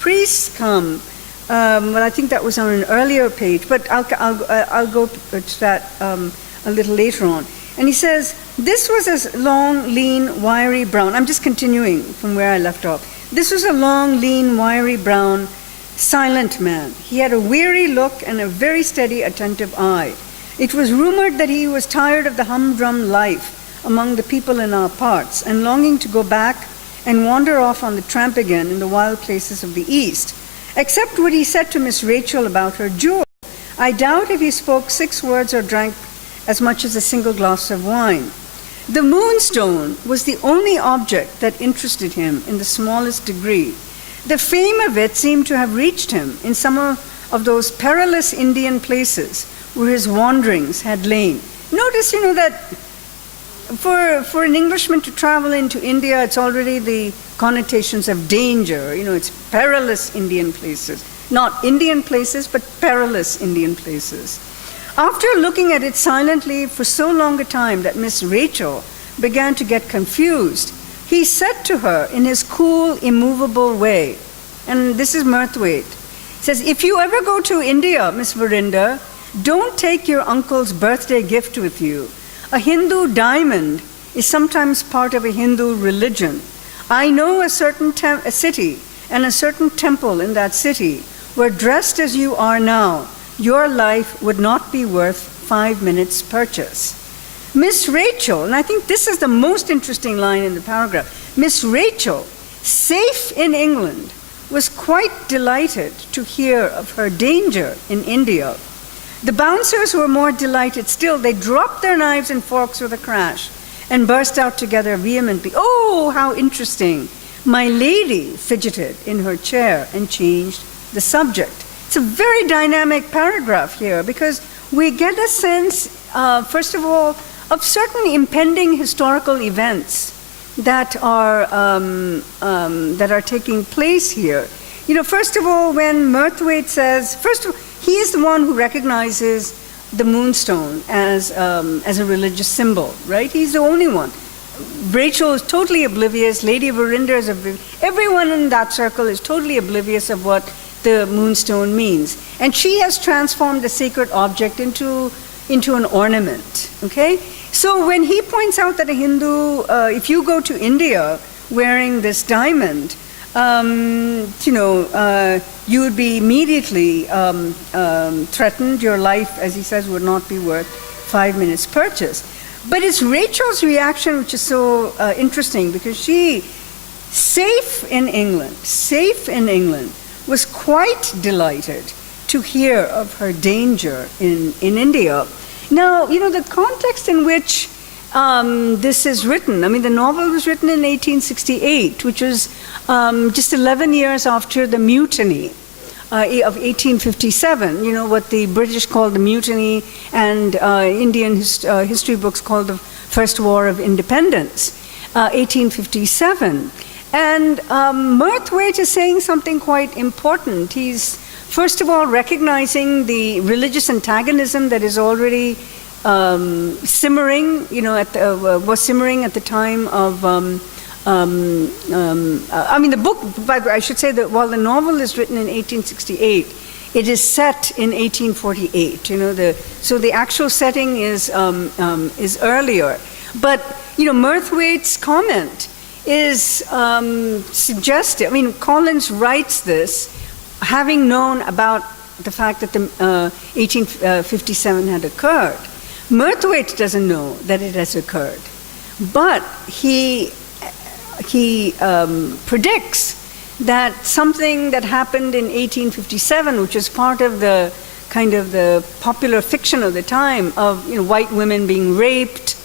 priests come, I think that was on an earlier page, but I'll go to that a little later on. And he says, "This was a long, lean, wiry brown." I'm just continuing from where I left off. "This was a long, lean, wiry brown, silent man. He had a weary look and a very steady, attentive eye. It was rumored that he was tired of the humdrum life among the people in our parts and longing to go back and wander off on the tramp again in the wild places of the East. Except what he said to Miss Rachel about her jewel, I doubt if he spoke 6 words or drank as much as a single glass of wine. The Moonstone was the only object that interested him in the smallest degree. The fame of it seemed to have reached him in some of those perilous Indian places where his wanderings had lain." Notice, that for an Englishman to travel into India, it's already the connotations of danger. It's perilous Indian places. Not Indian places, but perilous Indian places. After looking at it silently for so long a time that Miss Rachel began to get confused, he said to her in his cool, immovable way, and this is Murthwaite, says, "If you ever go to India, Miss Verinder, don't take your uncle's birthday gift with you. A Hindu diamond is sometimes part of a Hindu religion. I know a certain a city and a certain temple in that city where, dressed as you are now, your life would not be worth 5 minutes' purchase." Miss Rachel, and I think this is the most interesting line in the paragraph, Miss Rachel, safe in England, was quite delighted to hear of her danger in India. The bouncers were more delighted still. They dropped their knives and forks with a crash and burst out together vehemently. "Oh, how interesting!" My lady fidgeted in her chair and changed the subject. It's a very dynamic paragraph here because we get a sense, first of all, of certain impending historical events that are taking place here. First of all, when Murthwaite says, he is the one who recognizes the Moonstone as a religious symbol, right? He's the only one. Rachel is totally oblivious. Lady Verinder is oblivious. Everyone in that circle is totally oblivious of what the Moonstone means. And she has transformed the sacred object into an ornament, okay? So when he points out that a Hindu, if you go to India wearing this diamond, you would be immediately threatened. Your life, as he says, would not be worth 5 minutes' purchase. But it's Rachel's reaction which is so interesting, because she, safe in England, was quite delighted to hear of her danger in India. Now, the context in which this is written, the novel was written in 1868, which was just 11 years after the mutiny of 1857, what the British called the mutiny, and Indian history books called the First War of Independence, 1857. And Murthwaite is saying something quite important. He's, first of all, recognizing the religious antagonism that is already simmering, was simmering at the time of, the book, but I should say that while the novel is written in 1868, it is set in 1848. So the actual setting is earlier. But Murthwaite's comment is suggestive. Collins writes this having known about the fact that the 1857 had occurred. Murthwaite doesn't know that it has occurred, but he predicts that something that happened in 1857, which is part of the kind of the popular fiction of the time of white women being raped,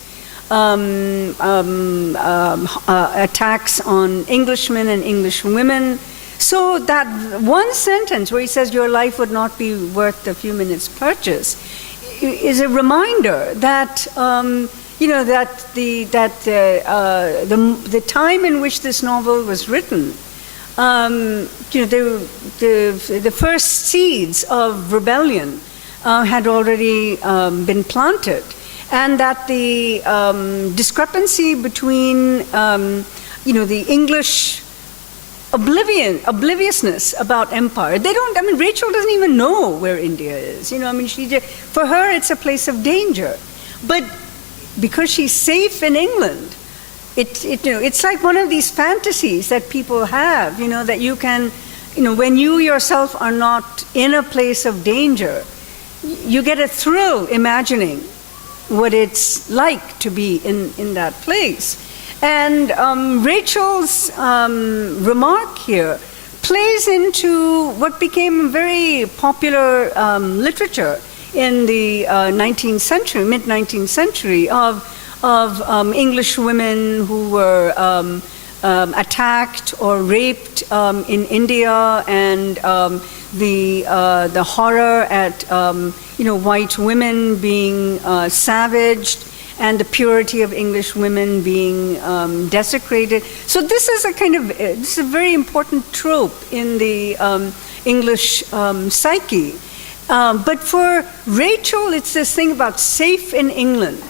attacks on Englishmen and English women. So that one sentence where he says your life would not be worth a few minutes' purchase is a reminder that the time in which this novel was written, the first seeds of rebellion had already been planted, and that the discrepancy between the English obliviousness about empire. Rachel doesn't even know where India is. For her it's a place of danger. But because she's safe in England, it's like one of these fantasies that people have, that you can, when you yourself are not in a place of danger, you get a thrill imagining what it's like to be in that place. And Rachel's remark here plays into what became very popular literature in the 19th century, mid-19th century, of English women who were attacked or raped in India, and the horror at white women being savaged, and the purity of English women being desecrated. So this is this is a very important trope in the English psyche. But for Rachel, it's this thing about safe in England.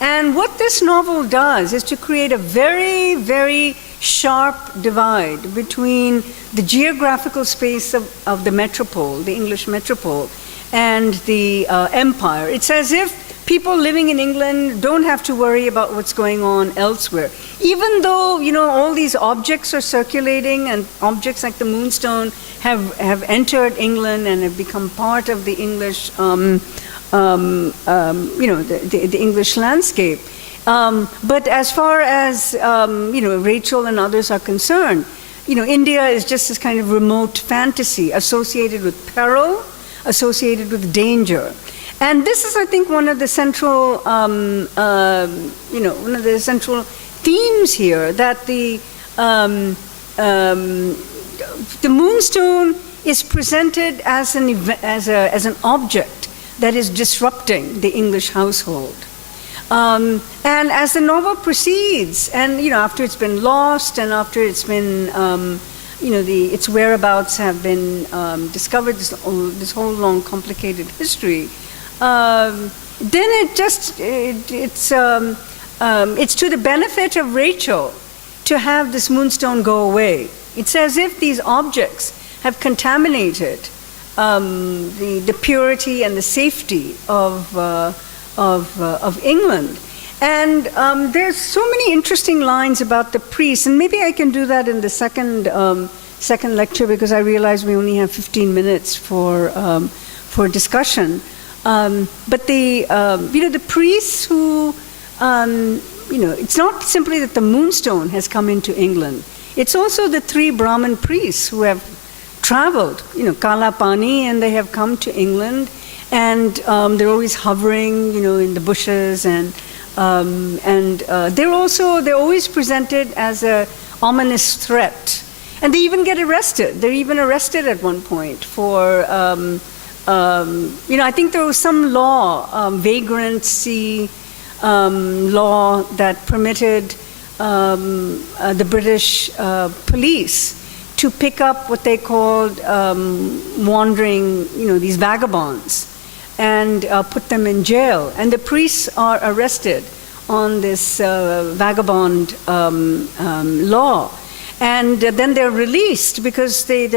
And what this novel does is to create a very, very sharp divide between the geographical space of the metropole, the English metropole, and the empire. It's as if people living in England don't have to worry about what's going on elsewhere. Even though, all these objects are circulating, and objects like the Moonstone have entered England and have become part of the English, the English landscape. But as far as, Rachel and others are concerned, India is just this kind of remote fantasy associated with peril, associated with danger. And this is, I think, one of the central, one of the central themes here, that the Moonstone is presented as an object that is disrupting the English household. And as the novel proceeds, and after it's been lost, and after it's been, its whereabouts have been discovered, this whole long, complicated history, then it's to the benefit of Rachel to have this Moonstone go away. It's as if these objects have contaminated the purity and the safety of England. And there's so many interesting lines about the priests, and maybe I can do that in the second lecture, because I realize we only have 15 minutes for discussion. But the priests who, it's not simply that the Moonstone has come into England. It's also the 3 Brahmin priests who have traveled, Kala Pani, and they have come to England, and they're always hovering, in the bushes, and they're always presented as a ominous threat, and they even get arrested. They're even arrested at one point for, I think there was some law, vagrancy law, that permitted the British police to pick up what they called wandering, these vagabonds, and put them in jail. And the priests are arrested on this vagabond law. And then they're released because they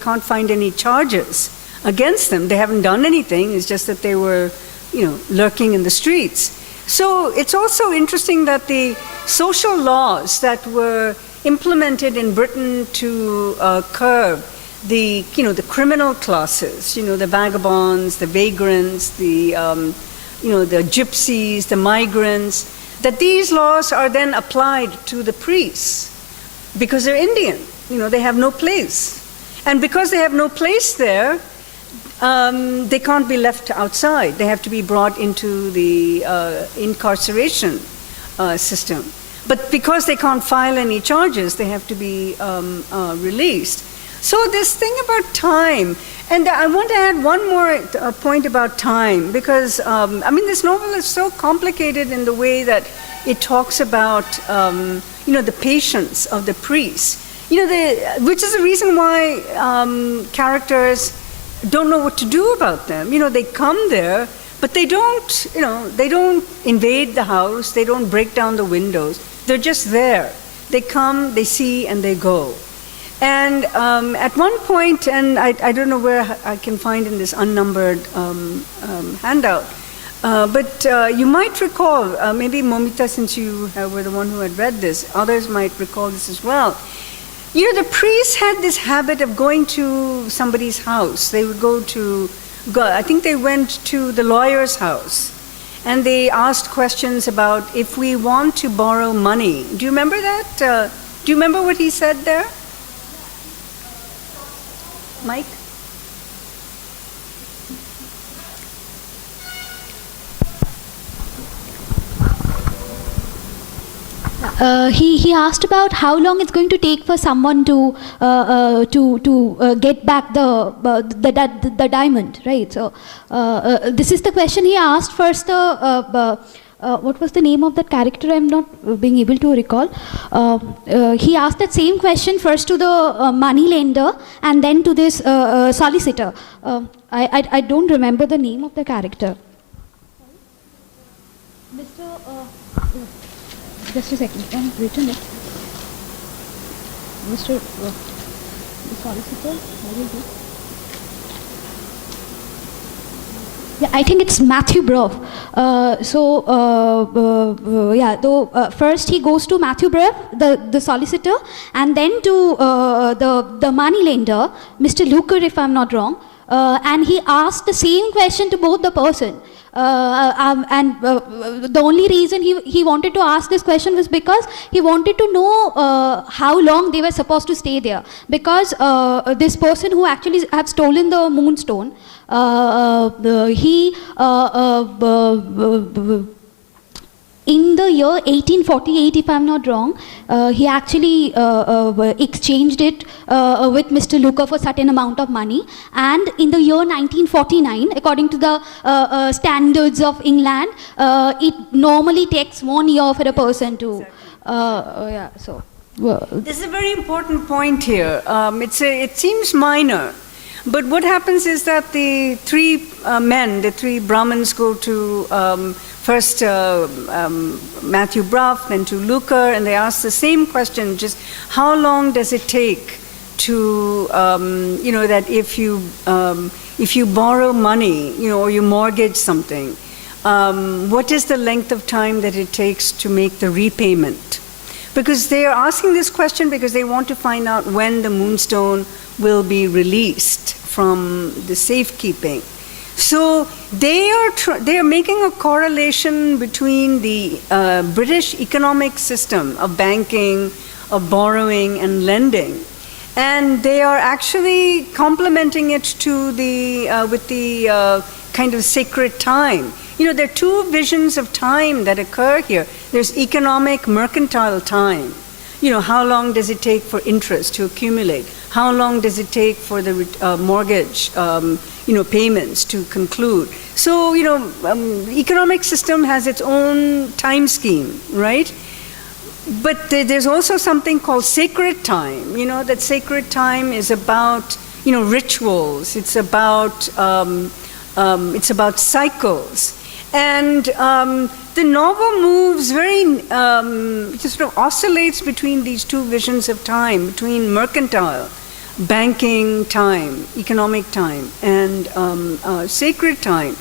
can't find any charges against them. They haven't done anything. It's just that they were, lurking in the streets. So it's also interesting that the social laws that were implemented in Britain to curb the criminal classes, the vagabonds, the vagrants, the gypsies, the migrants, that these laws are then applied to the priests because they're Indian. They have no place. And because they have no place there, they can't be left outside. They have to be brought into the incarceration system. But because they can't file any charges, they have to be released. So this thing about time, and I want to add one more point about time, because this novel is so complicated in the way that it talks about the patience of the priests, which is the reason why characters don't know what to do about them. They come there, but they don't invade the house, they don't break down the windows. They're just there. They come, they see, and they go. And at one point, and I don't know where I can find in this unnumbered handout, but you might recall, maybe Momita, since you were the one who had read this, others might recall this as well. The priests had this habit of going to somebody's house. They would I think they went to the lawyer's house, and they asked questions about if we want to borrow money. Do you remember that? Do you remember what he said there? Mike? He asked about how long it's going to take for someone to get back the diamond, right? So this is the question he asked first. What was the name of that character? I'm not being able to recall. He asked that same question first to the money lender and then to this solicitor. I don't remember the name of the character. Mr. Just a second. Can you written it? Mr. The solicitor. Yeah, I think it's Matthew Prof. First he goes to Matthew Prof, the solicitor, and then to the money lender, Mr. Luker, if I'm not wrong. and he asked the same question to both the person. The only reason he wanted to ask this question was because he wanted to know how long they were supposed to stay there. Because this person who actually have stolen the Moonstone, in the year 1848, if I'm not wrong, he actually exchanged it with Mr. Luca for certain amount of money. And in the year 1949, according to the standards of England, it normally takes 1 year for a person to, This is a very important point here. It seems minor, but what happens is that the three Brahmins go to first Matthew Prof, then to Luca, and they ask the same question, just how long does it take to, that if you borrow money, or you mortgage something, what is the length of time that it takes to make the repayment? Because they are asking this question because they want to find out when the Moonstone will be released from the safekeeping. So they are making a correlation between the British economic system of banking, of borrowing and lending, and they are actually complementing it to with the kind of sacred time. There are two visions of time that occur here. There's economic, mercantile time. How long does it take for interest to accumulate? How long does it take for the mortgage, payments to conclude? So, economic system has its own time scheme, right? But there's also something called sacred time. That sacred time is about, rituals. It's about cycles. And the novel moves just sort of oscillates between these two visions of time, between mercantile, banking time, economic time, and sacred time.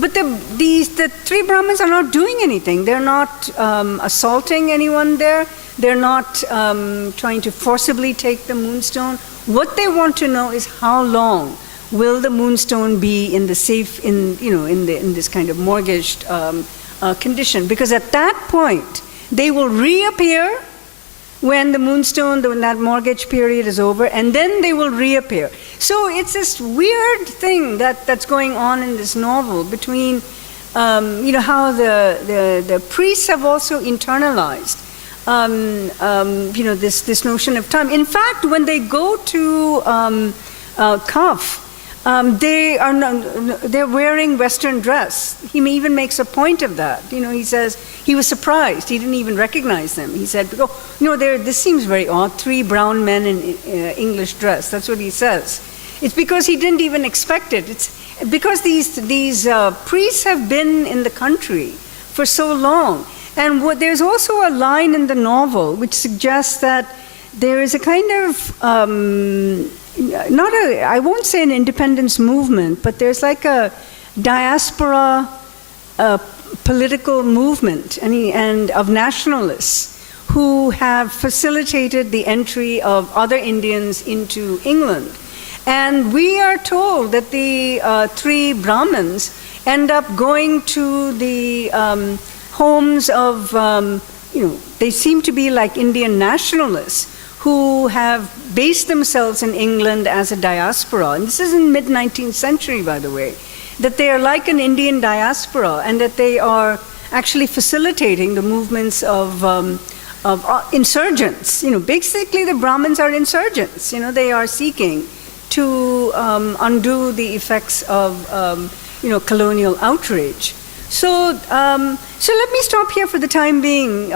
But the three Brahmins are not doing anything. They're not assaulting anyone there. They're not trying to forcibly take the Moonstone. What they want to know is how long will the Moonstone be in the in this kind of mortgaged condition? Because at that point, they will reappear when the Moonstone, when that mortgage period is over, and then they will reappear. So it's this weird thing that's going on in this novel between, how the priests have also internalized, this notion of time. In fact, when they go to Kaf, they're wearing Western dress. He even makes a point of that. He says he was surprised. He didn't even recognize them. He said, this seems very odd. 3 brown men in English dress. That's what he says. It's because he didn't even expect it. It's because these priests have been in the country for so long. And there's also a line in the novel which suggests that there is a kind of I won't say an independence movement, but there's like a diaspora political movement and of nationalists who have facilitated the entry of other Indians into England. And we are told that the 3 Brahmins end up going to the homes of, they seem to be like Indian nationalists who have based themselves in England as a diaspora. And this is in mid-19th century, by the way, that they are like an Indian diaspora and that they are actually facilitating the movements of insurgents. Basically the Brahmins are insurgents. They are seeking to undo the effects of colonial outrage. So let me stop here for the time being,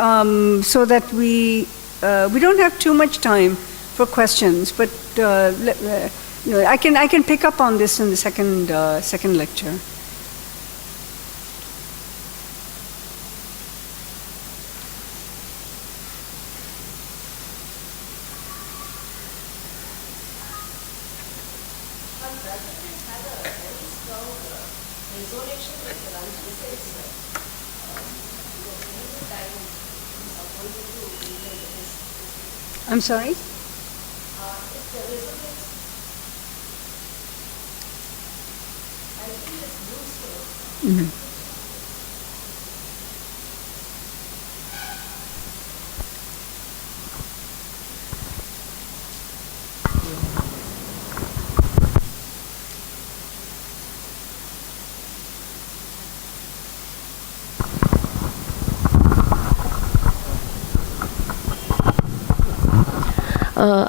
so that we don't have too much time for questions. But I can pick up on this in the second lecture. I'm sorry?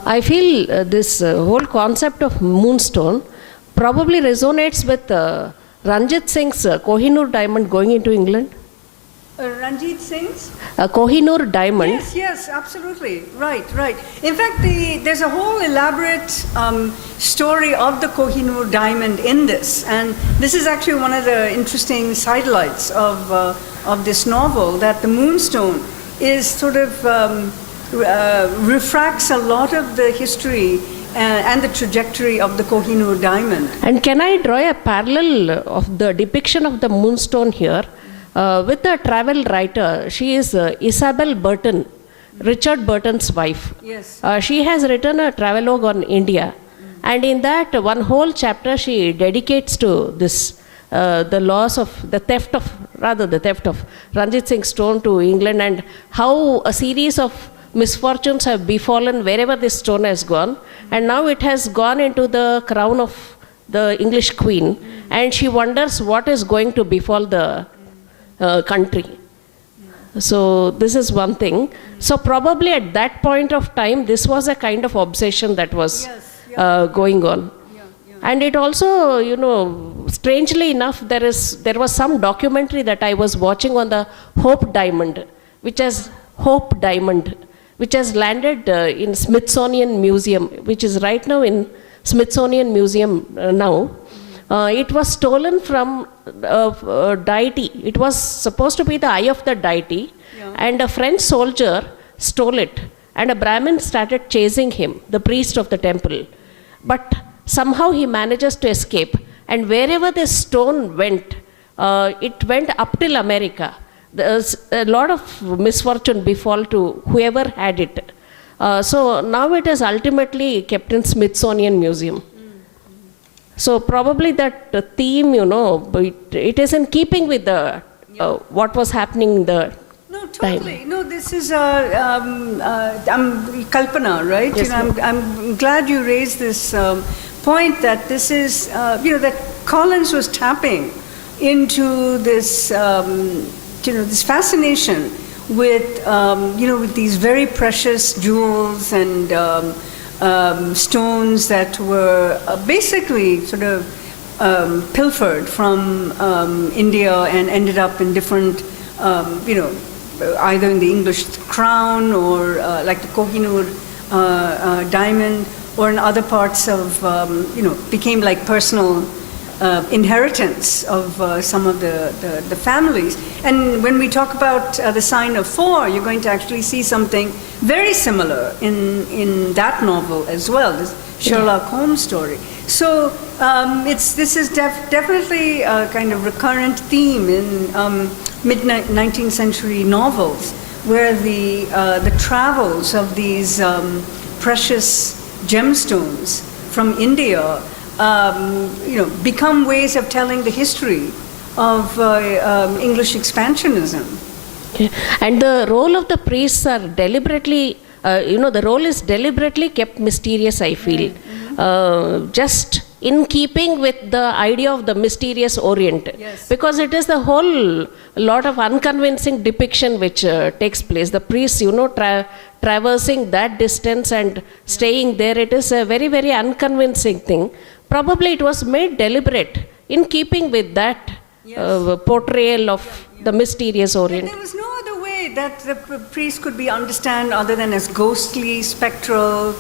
I feel this whole concept of Moonstone probably resonates with Ranjit Singh's Kohinoor diamond going into England. Ranjit Singh's? Kohinoor diamond. Yes, absolutely. Right. In fact, there's a whole elaborate story of the Kohinoor diamond in this. And this is actually one of the interesting sidelights of this novel, that the Moonstone is sort of refracts a lot of the history and the trajectory of the Kohinoor diamond. And can I draw a parallel of the depiction of the Moonstone here with a travel writer? She is Isabel Burton, Richard Burton's wife. Yes. She has written a travelogue on India, and in that one whole chapter she dedicates to this the theft of Ranjit Singh's stone to England, and how a series of misfortunes have befallen wherever this stone has gone, and now it has gone into the crown of the English queen, and she wonders what is going to befall the country. So this is one thing. So probably at that point of time, this was a kind of obsession that was going on. And it also, strangely enough, there was some documentary that I was watching on the Hope Diamond, which has landed in Smithsonian Museum, which is right now in Smithsonian Museum now. It was stolen from a deity. It was supposed to be the eye of the deity, and a French soldier stole it, and a Brahmin started chasing him, the priest of the temple. But somehow he manages to escape, and wherever this stone went, it went up till America. There's a lot of misfortune befall to whoever had it. So now it is ultimately kept in Smithsonian Museum. So probably that theme, it is in keeping with the what was happening in the Totally. time. No, this is Kalpana, right? Yes, I'm glad you raised this point that this is, that Collins was tapping into this, this fascination with, with these very precious jewels and stones that were basically sort of pilfered from India and ended up in different, either in the English crown or like the Kohinoor diamond, or in other parts of, became like personal inheritance of some of the families. And when we talk about the sign of 4, you're going to actually see something very similar in that novel as well, this Sherlock Holmes story. So this is definitely a kind of recurrent theme in mid-19th century novels, where the travels of these precious gemstones from India become ways of telling the history of English expansionism. Okay. And the role of the priests are deliberately, the role is deliberately kept mysterious, I feel. Just in keeping with the idea of the mysterious Orient. Yes. Because it is the whole lot of unconvincing depiction which takes place. The priests, traversing that distance and staying there, it is a very, very unconvincing thing. Probably it was made deliberate in keeping with that portrayal of the mysterious Orient. There was no other way that the priest could be understood other than as ghostly, spectral,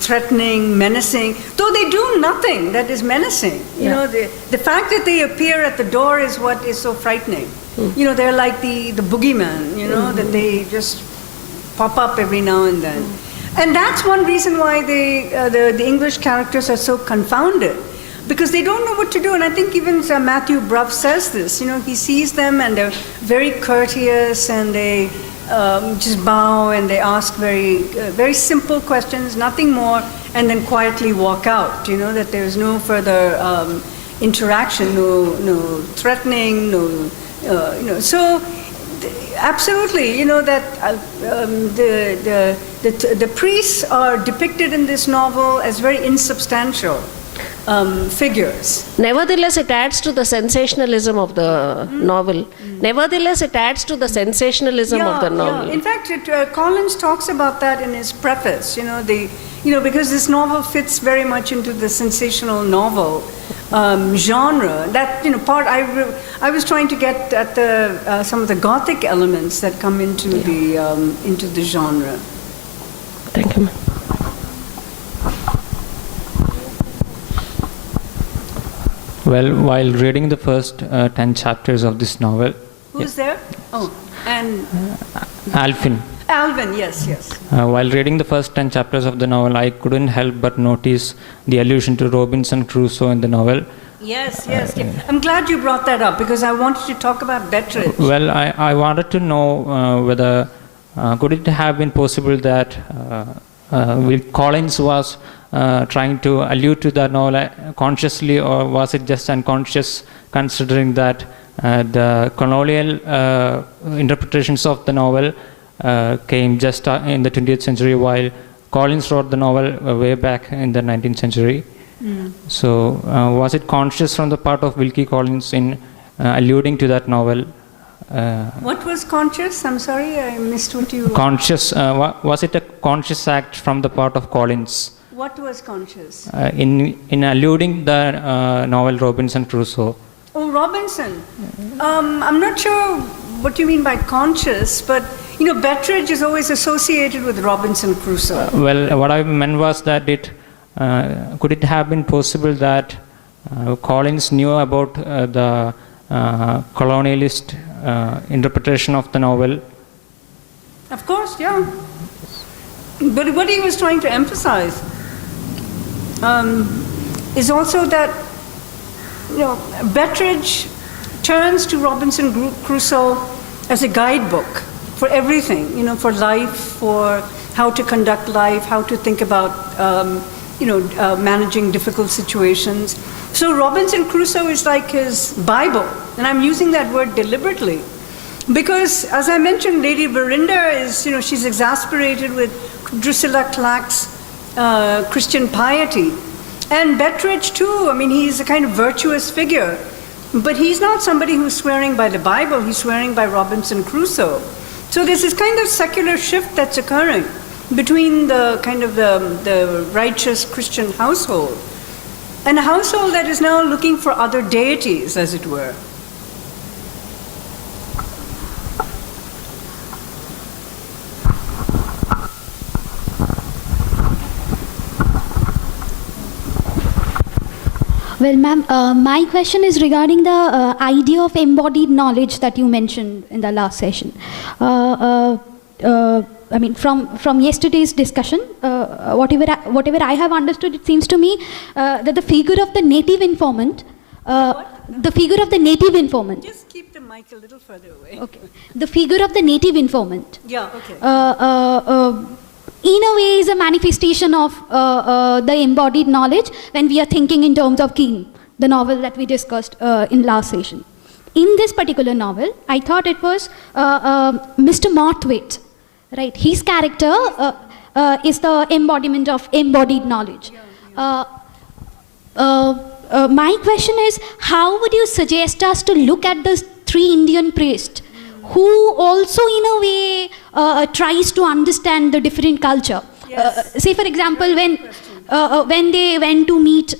threatening, menacing, though they do nothing that is menacing. The fact that they appear at the door is what is so frightening. They're like the boogeyman, that they just pop up every now and then. And that's one reason why the English characters are so confounded, because they don't know what to do. And I think even Matthew Bruff says this. He sees them and they're very courteous, and they just bow and they ask very, very simple questions, nothing more, and then quietly walk out. That there's no further interaction, no threatening, no, so absolutely, that the priests are depicted in this novel as very insubstantial figures. Nevertheless, it adds to the sensationalism of the novel. Nevertheless, it adds to the sensationalism of the novel. Yeah. In fact, Collins talks about that in his preface. Because this novel fits very much into the sensational novel genre. That part I was trying to get at some of the Gothic elements that come into the genre. Thank you. Well, while reading the first 10 chapters of this novel... Who's there? Oh, and... Alvin. Alvin, yes. While reading the first 10 chapters of the novel, I couldn't help but notice the allusion to Robinson Crusoe in the novel. Yes. I'm glad you brought that up because I wanted to talk about Bettridge. Well, I wanted to know whether could it have been possible that Collins was trying to allude to the novel consciously, or was it just unconscious, considering that the colonial interpretations of the novel came just in the 20th century, while Collins wrote the novel way back in the 19th century. So was it conscious from the part of Wilkie Collins in alluding to that novel? What was conscious? I'm sorry, I missed what you... Conscious, was it a conscious act from the part of Collins? What was conscious? In alluding the novel Robinson Crusoe. Oh, Robinson. I'm not sure what you mean by conscious, but Bettridge is always associated with Robinson Crusoe. Well, what I meant was that could it have been possible that Collins knew about the colonialist interpretation of the novel? Of course, yeah. But what he was trying to emphasize is also that Bettridge turns to Robinson Crusoe as a guidebook for everything, for life, for how to conduct life, how to think about managing difficult situations. So Robinson Crusoe is like his Bible, and I'm using that word deliberately because, as I mentioned, Lady Verinder is, she's exasperated with Drusilla Clack's Christian piety. And Bettridge too, he's a kind of virtuous figure, but he's not somebody who's swearing by the Bible, he's swearing by Robinson Crusoe. So there's this kind of secular shift that's occurring between the kind of the righteous Christian household and a household that is now looking for other deities, as it were. Well, ma'am, my question is regarding the idea of embodied knowledge that you mentioned in the last session. From yesterday's discussion, whatever I have understood, it seems to me that the figure of the native informant, Just keep the mic a little further away. Okay. The figure of the native informant. Yeah, okay. In a way is a manifestation of the embodied knowledge when we are thinking in terms of King, the novel that we discussed in last session. In this particular novel, I thought it was Mr. Morthwaite, right? His character is the embodiment of embodied knowledge. My question is, how would you suggest us to look at the three Indian priests who also in a way tries to understand the different culture? Yes. Say for example, when they went to meet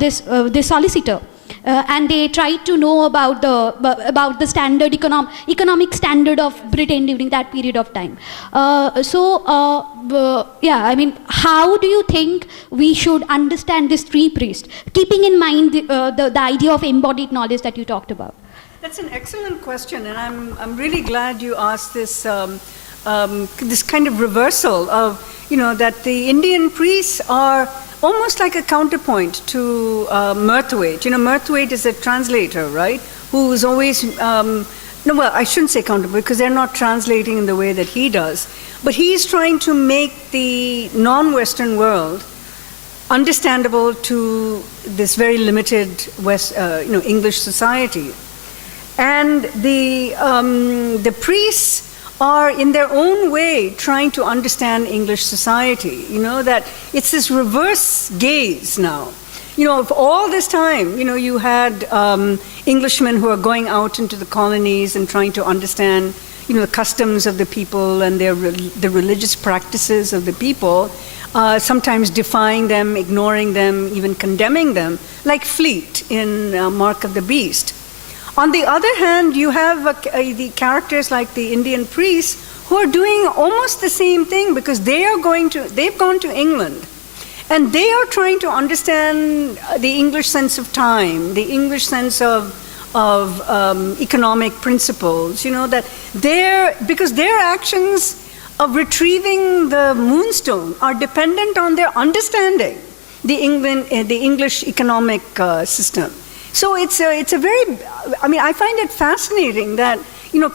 this solicitor, and they tried to know about the standard economic standard of Britain during that period of time. How do you think we should understand these three priests, keeping in mind the idea of embodied knowledge that you talked about? That's an excellent question, and I'm really glad you asked this this kind of reversal of that the Indian priests are almost like a counterpoint to Murthwaite. Murthwaite is a translator, right? Who is always I shouldn't say counterpoint because they're not translating in the way that he does, but he's trying to make the non-Western world understandable to this very limited English society. And the priests are in their own way trying to understand English society, that it's this reverse gaze now. Of all this time, you had Englishmen who are going out into the colonies and trying to understand, the customs of the people and the religious practices of the people, sometimes defying them, ignoring them, even condemning them, like Fleet in Mark of the Beast. On the other hand, you have the characters like the Indian priests who are doing almost the same thing, because they've gone to England, and they are trying to understand the English sense of time, the English sense of economic principles, because their actions of retrieving the Moonstone are dependent on their understanding the English economic system. So it's a very, I find it fascinating that,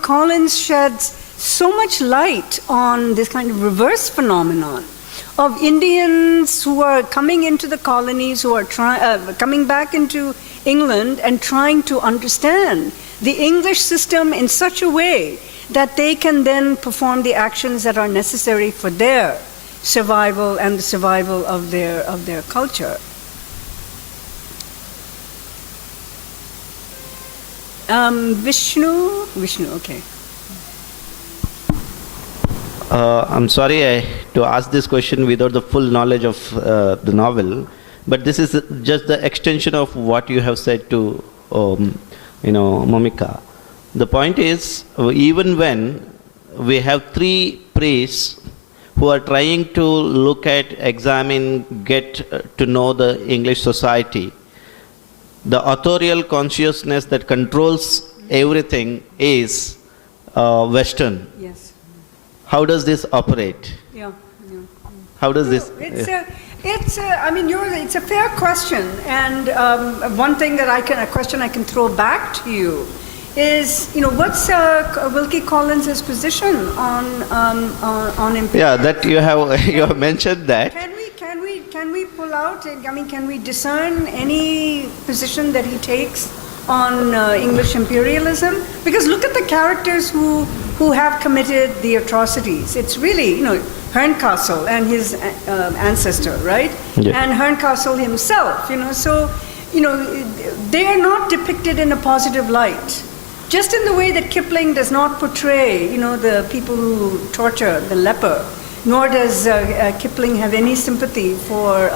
Collins sheds so much light on this kind of reverse phenomenon of Indians who are coming into the colonies, who are coming back into England and trying to understand the English system in such a way that they can then perform the actions that are necessary for their survival and the survival of their culture. Vishnu, okay. I'm sorry to ask this question without the full knowledge of the novel, but this is just the extension of what you have said to, Momika. The point is, even when we have three priests who are trying to look at, examine, get to know the English society, the authorial consciousness that controls everything is Western. Yes. How does this operate? Yeah. How does this? It's a fair question, and one thing a question I can throw back to you is, what's Wilkie Collins' position on imperialism? Yeah, that you have mentioned that. Can we pull out? Can we discern any position that he takes on English imperialism? Because look at the characters who have committed the atrocities. It's really, Herncastle and his ancestor, right? Yeah. And Herncastle himself, so, they are not depicted in a positive light. Just in the way that Kipling does not portray, the people who torture the leper, nor does Kipling have any sympathy for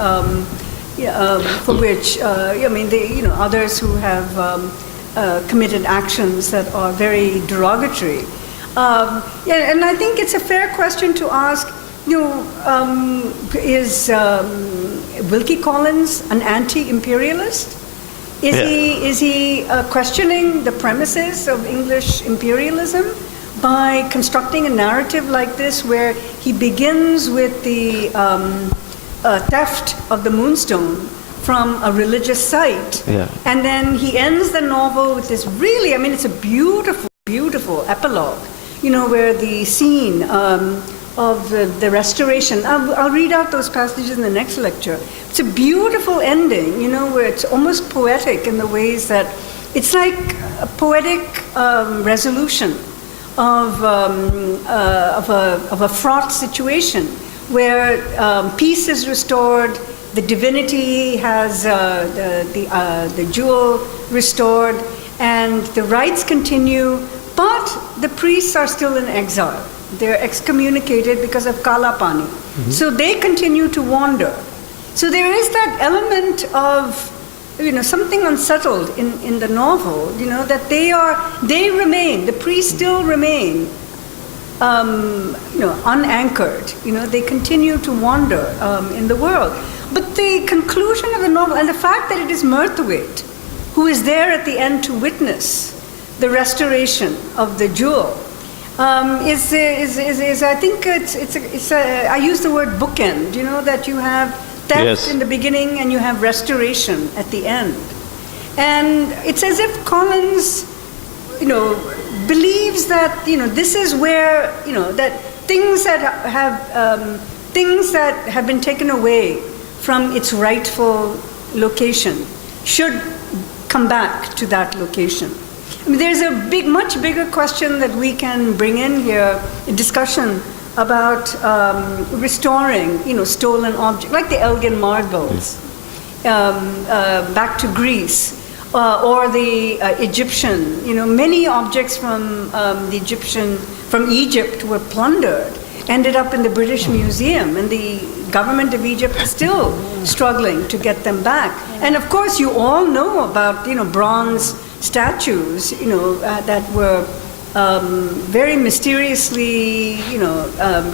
which, others who have committed actions that are very derogatory. And I think it's a fair question to ask, is Wilkie Collins an anti-imperialist? Is he questioning the premises of English imperialism by constructing a narrative like this, where he begins with the theft of the Moonstone from a religious site, and then he ends the novel with this really, it's a beautiful, beautiful epilogue, where the scene of the restoration, I'll read out those passages in the next lecture. It's a beautiful ending, where it's almost poetic in the ways that it's like a poetic resolution of a fraught situation, where peace is restored, the divinity has the jewel restored, and the rites continue, but the priests are still in exile. They're excommunicated because of Kala Pani. Mm-hmm. So they continue to wander. So there is that element of, something unsettled in the novel, that they remain, the priests still remain, unanchored. They continue to wander in the world. But the conclusion of the novel, and the fact that it is Murthwaite who is there at the end to witness the restoration of the jewel, is I think I use the word bookend. That you have theft in the beginning and you have restoration at the end, and it's as if Collins, believes that this is where that things that have been taken away from its rightful location should come back to that location. I mean, there's a much bigger question that we can bring in here, a discussion about restoring, stolen objects, like the Elgin marbles, back to Greece, or the Egyptian. Many objects from from Egypt were plundered, ended up in the British Museum, and the government of Egypt is still struggling to get them back. And of course, you all know about bronze statues, that were very mysteriously,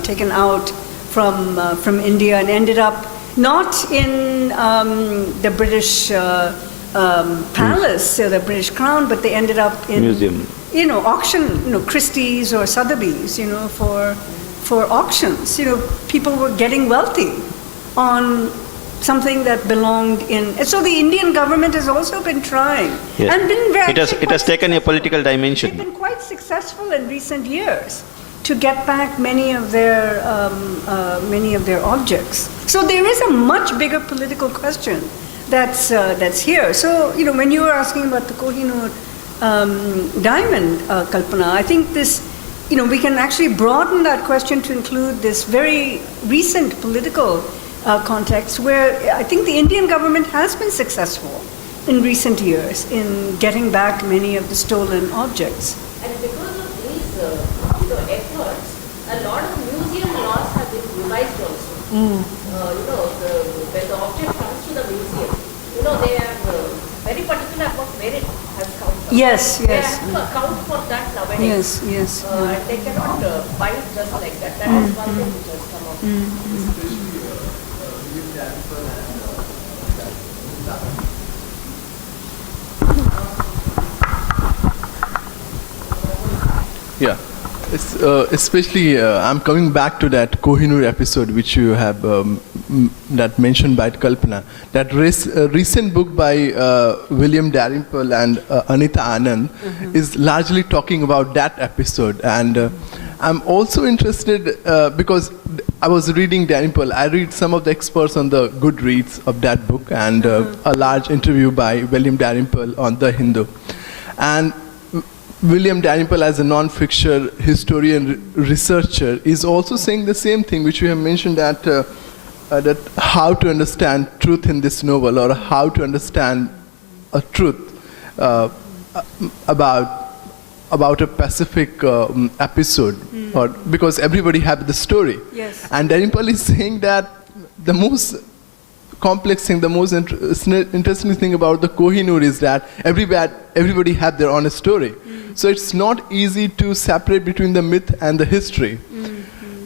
taken out from India and ended up not in the British palace or the British crown, but they ended up in museum, auction, Christie's or Sotheby's, for auctions. People were getting wealthy on something that belonged in. And so the Indian government has also been trying, yes, and been very. It has taken a political dimension. They've been quite successful in recent years to get back many of their objects. So there is a much bigger political question that's here. So when you were asking about the Kohinoor diamond, Kalpana, I think this. We can actually broaden that question to include this very recent political context where I think the Indian government has been successful in recent years in getting back many of the stolen objects. And because of these efforts, a lot of museum laws have been revised also. When the object comes to the museum, they are very particular about where it has come from. Yes, They yes. have to account for that nowadays. Yes. And they cannot buy it just like that. That is one thing which has come up. Yeah, especially I'm coming back to that Kohinoor episode which you have that mentioned by Kalpana. That recent book by William Dalrymple and Anita Anand is largely talking about that episode. And I'm also interested because I was reading Dalrymple. I read some of the experts on the Goodreads of that book and a large interview by William Dalrymple on The Hindu. And William Dalrymple, as a non-fiction historian researcher, is also saying the same thing, which we have mentioned that that how to understand truth in this novel, or how to understand a truth about a specific episode, or because everybody has the story. Yes. And Dalrymple is saying that the most complex thing, the most interesting thing about the Kohinoor is that everybody had their own story. So it's not easy to separate between the myth and the history.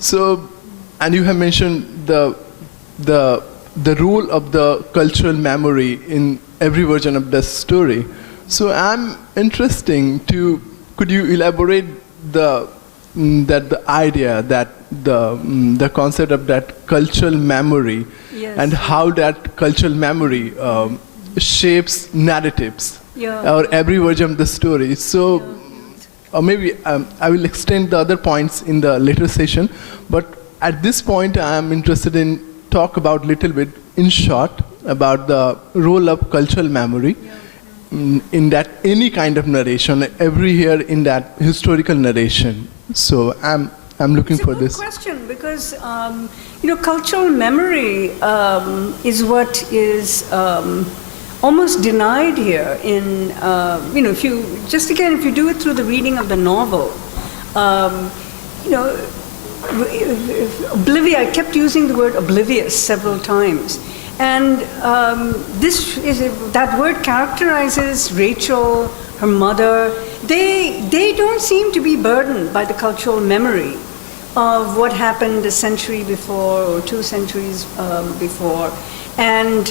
So, and you have mentioned the role of the cultural memory in every version of the story. So I'm could you elaborate the idea that the concept of that cultural memory, yes, and how that cultural memory shapes narratives, or every version of the story. So maybe I will extend the other points in the later session, but at this point I am interested in talk about little bit in short about the role of cultural memory in that any kind of narration, every here in that historical narration. So I'm looking for this. It's a good question because cultural memory is what is almost denied here. In if you do it through the reading of the novel, I kept using the word oblivious several times. And that word characterizes Rachel, her mother. They don't seem to be burdened by the cultural memory of what happened a century before or 2 centuries before. And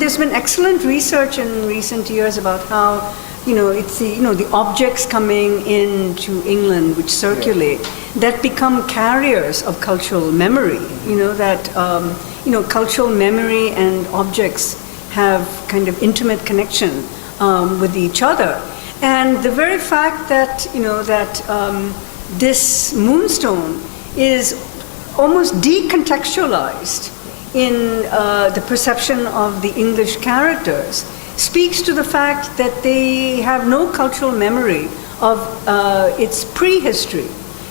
there's been excellent research in recent years about how it's the objects coming into England which circulate that become carriers of cultural memory. Cultural memory and objects have kind of intimate connection with each other. And the very fact that this Moonstone is almost decontextualized in the perception of the English characters speaks to the fact that they have no cultural memory of its prehistory.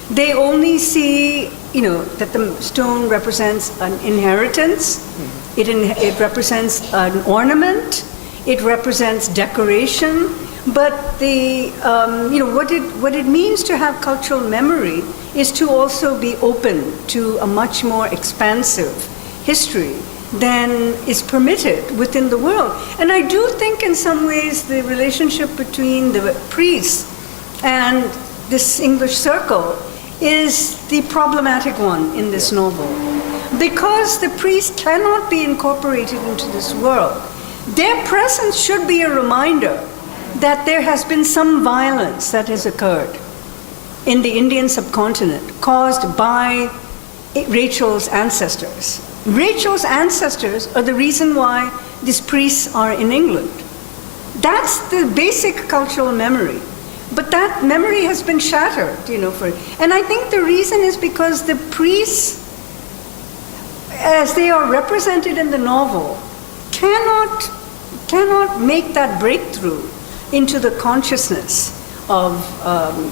They only see, that the stone represents an inheritance, it represents an ornament, it represents decoration, but what it means to have cultural memory is to also be open to a much more expansive history than is permitted within the world. And I do think in some ways the relationship between the priests and this English circle is the problematic one in this novel. Because the priests cannot be incorporated into this world, their presence should be a reminder that there has been some violence that has occurred in the Indian subcontinent caused by Rachel's ancestors. Rachel's ancestors are the reason why these priests are in England. That's the basic cultural memory. But that memory has been shattered, and I think the reason is because the priests, as they are represented in the novel, cannot make that breakthrough into the consciousness of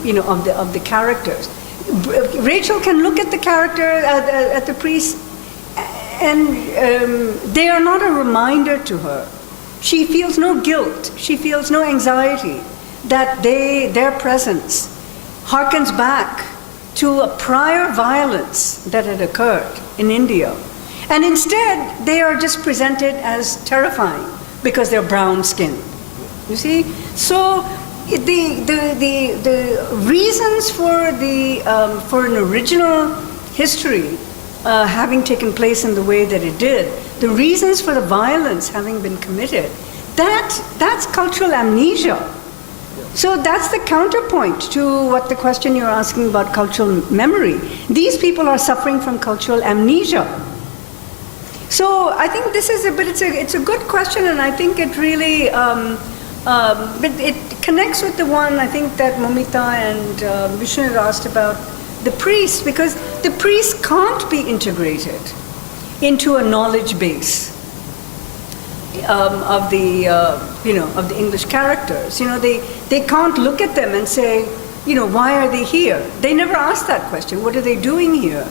the characters. Rachel can look at the character, at the priest, and they are not a reminder to her. She feels no guilt. She feels no anxiety that their presence harkens back to a prior violence that had occurred in India. And instead, they are just presented as terrifying because they're brown-skinned. You see? So the reasons for an original history having taken place in the way that it did, the reasons for the violence having been committed, that's cultural amnesia. So that's the counterpoint to what the question you're asking about cultural memory. These people are suffering from cultural amnesia. So I think this is it's a good question, and I think it really it connects with the one I think that Momita and Vishnu had asked about the priests, because the priests can't be integrated into a knowledge base of the English characters. They can't look at them and say, why are they here? They never ask that question. What are they doing here?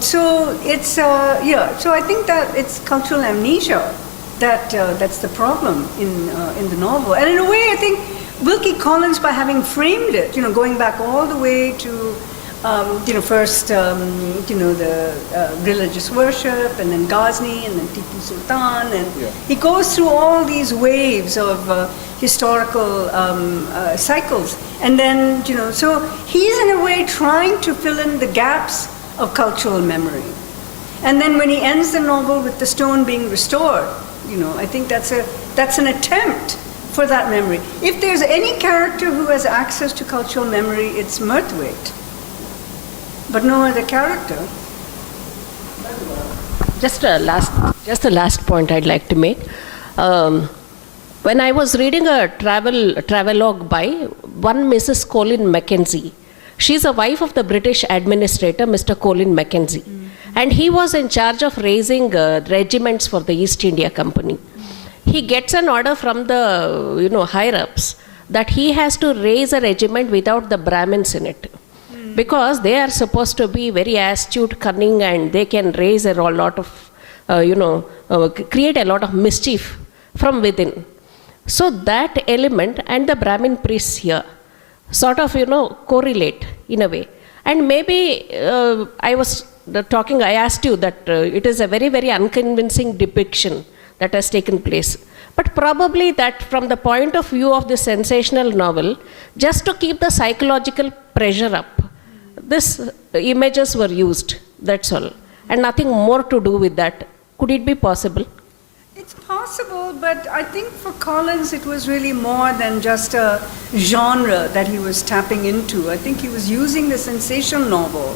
So it's So I think that it's cultural amnesia that's the problem in the novel. And in a way, I think Wilkie Collins, by having framed it, going back all the way to first the religious worship, and then Ghazni, and then Tipu Sultan, and he goes through all these waves of historical cycles, and then so he's in a way trying to fill in the gaps of cultural memory. And then when he ends the novel with the stone being restored, I think that's an attempt for that memory. If there's any character who has access to cultural memory, it's Murthwaite, but no other character. Just a last point I'd like to make. When I was reading a travelogue by one Mrs. Colin Mackenzie, she's a wife of the British administrator, Mr. Colin Mackenzie, and he was in charge of raising regiments for the East India Company. He gets an order from the higher-ups that he has to raise a regiment without the Brahmins in it, because they are supposed to be very astute, cunning, and they can raise a lot of, create a lot of mischief from within. So that element and the Brahmin priests here sort of, correlate in a way. And maybe I asked you that it is a very, very unconvincing depiction that has taken place. But probably that from the point of view of this sensational novel, just to keep the psychological pressure up, these images were used, that's all. And nothing more to do with that. Could it be possible? It's possible, but I think for Collins it was really more than just a genre that he was tapping into. I think he was using the sensation novel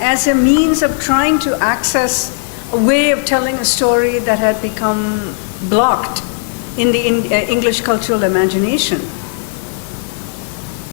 as a means of trying to access a way of telling a story that had become blocked in the English cultural imagination.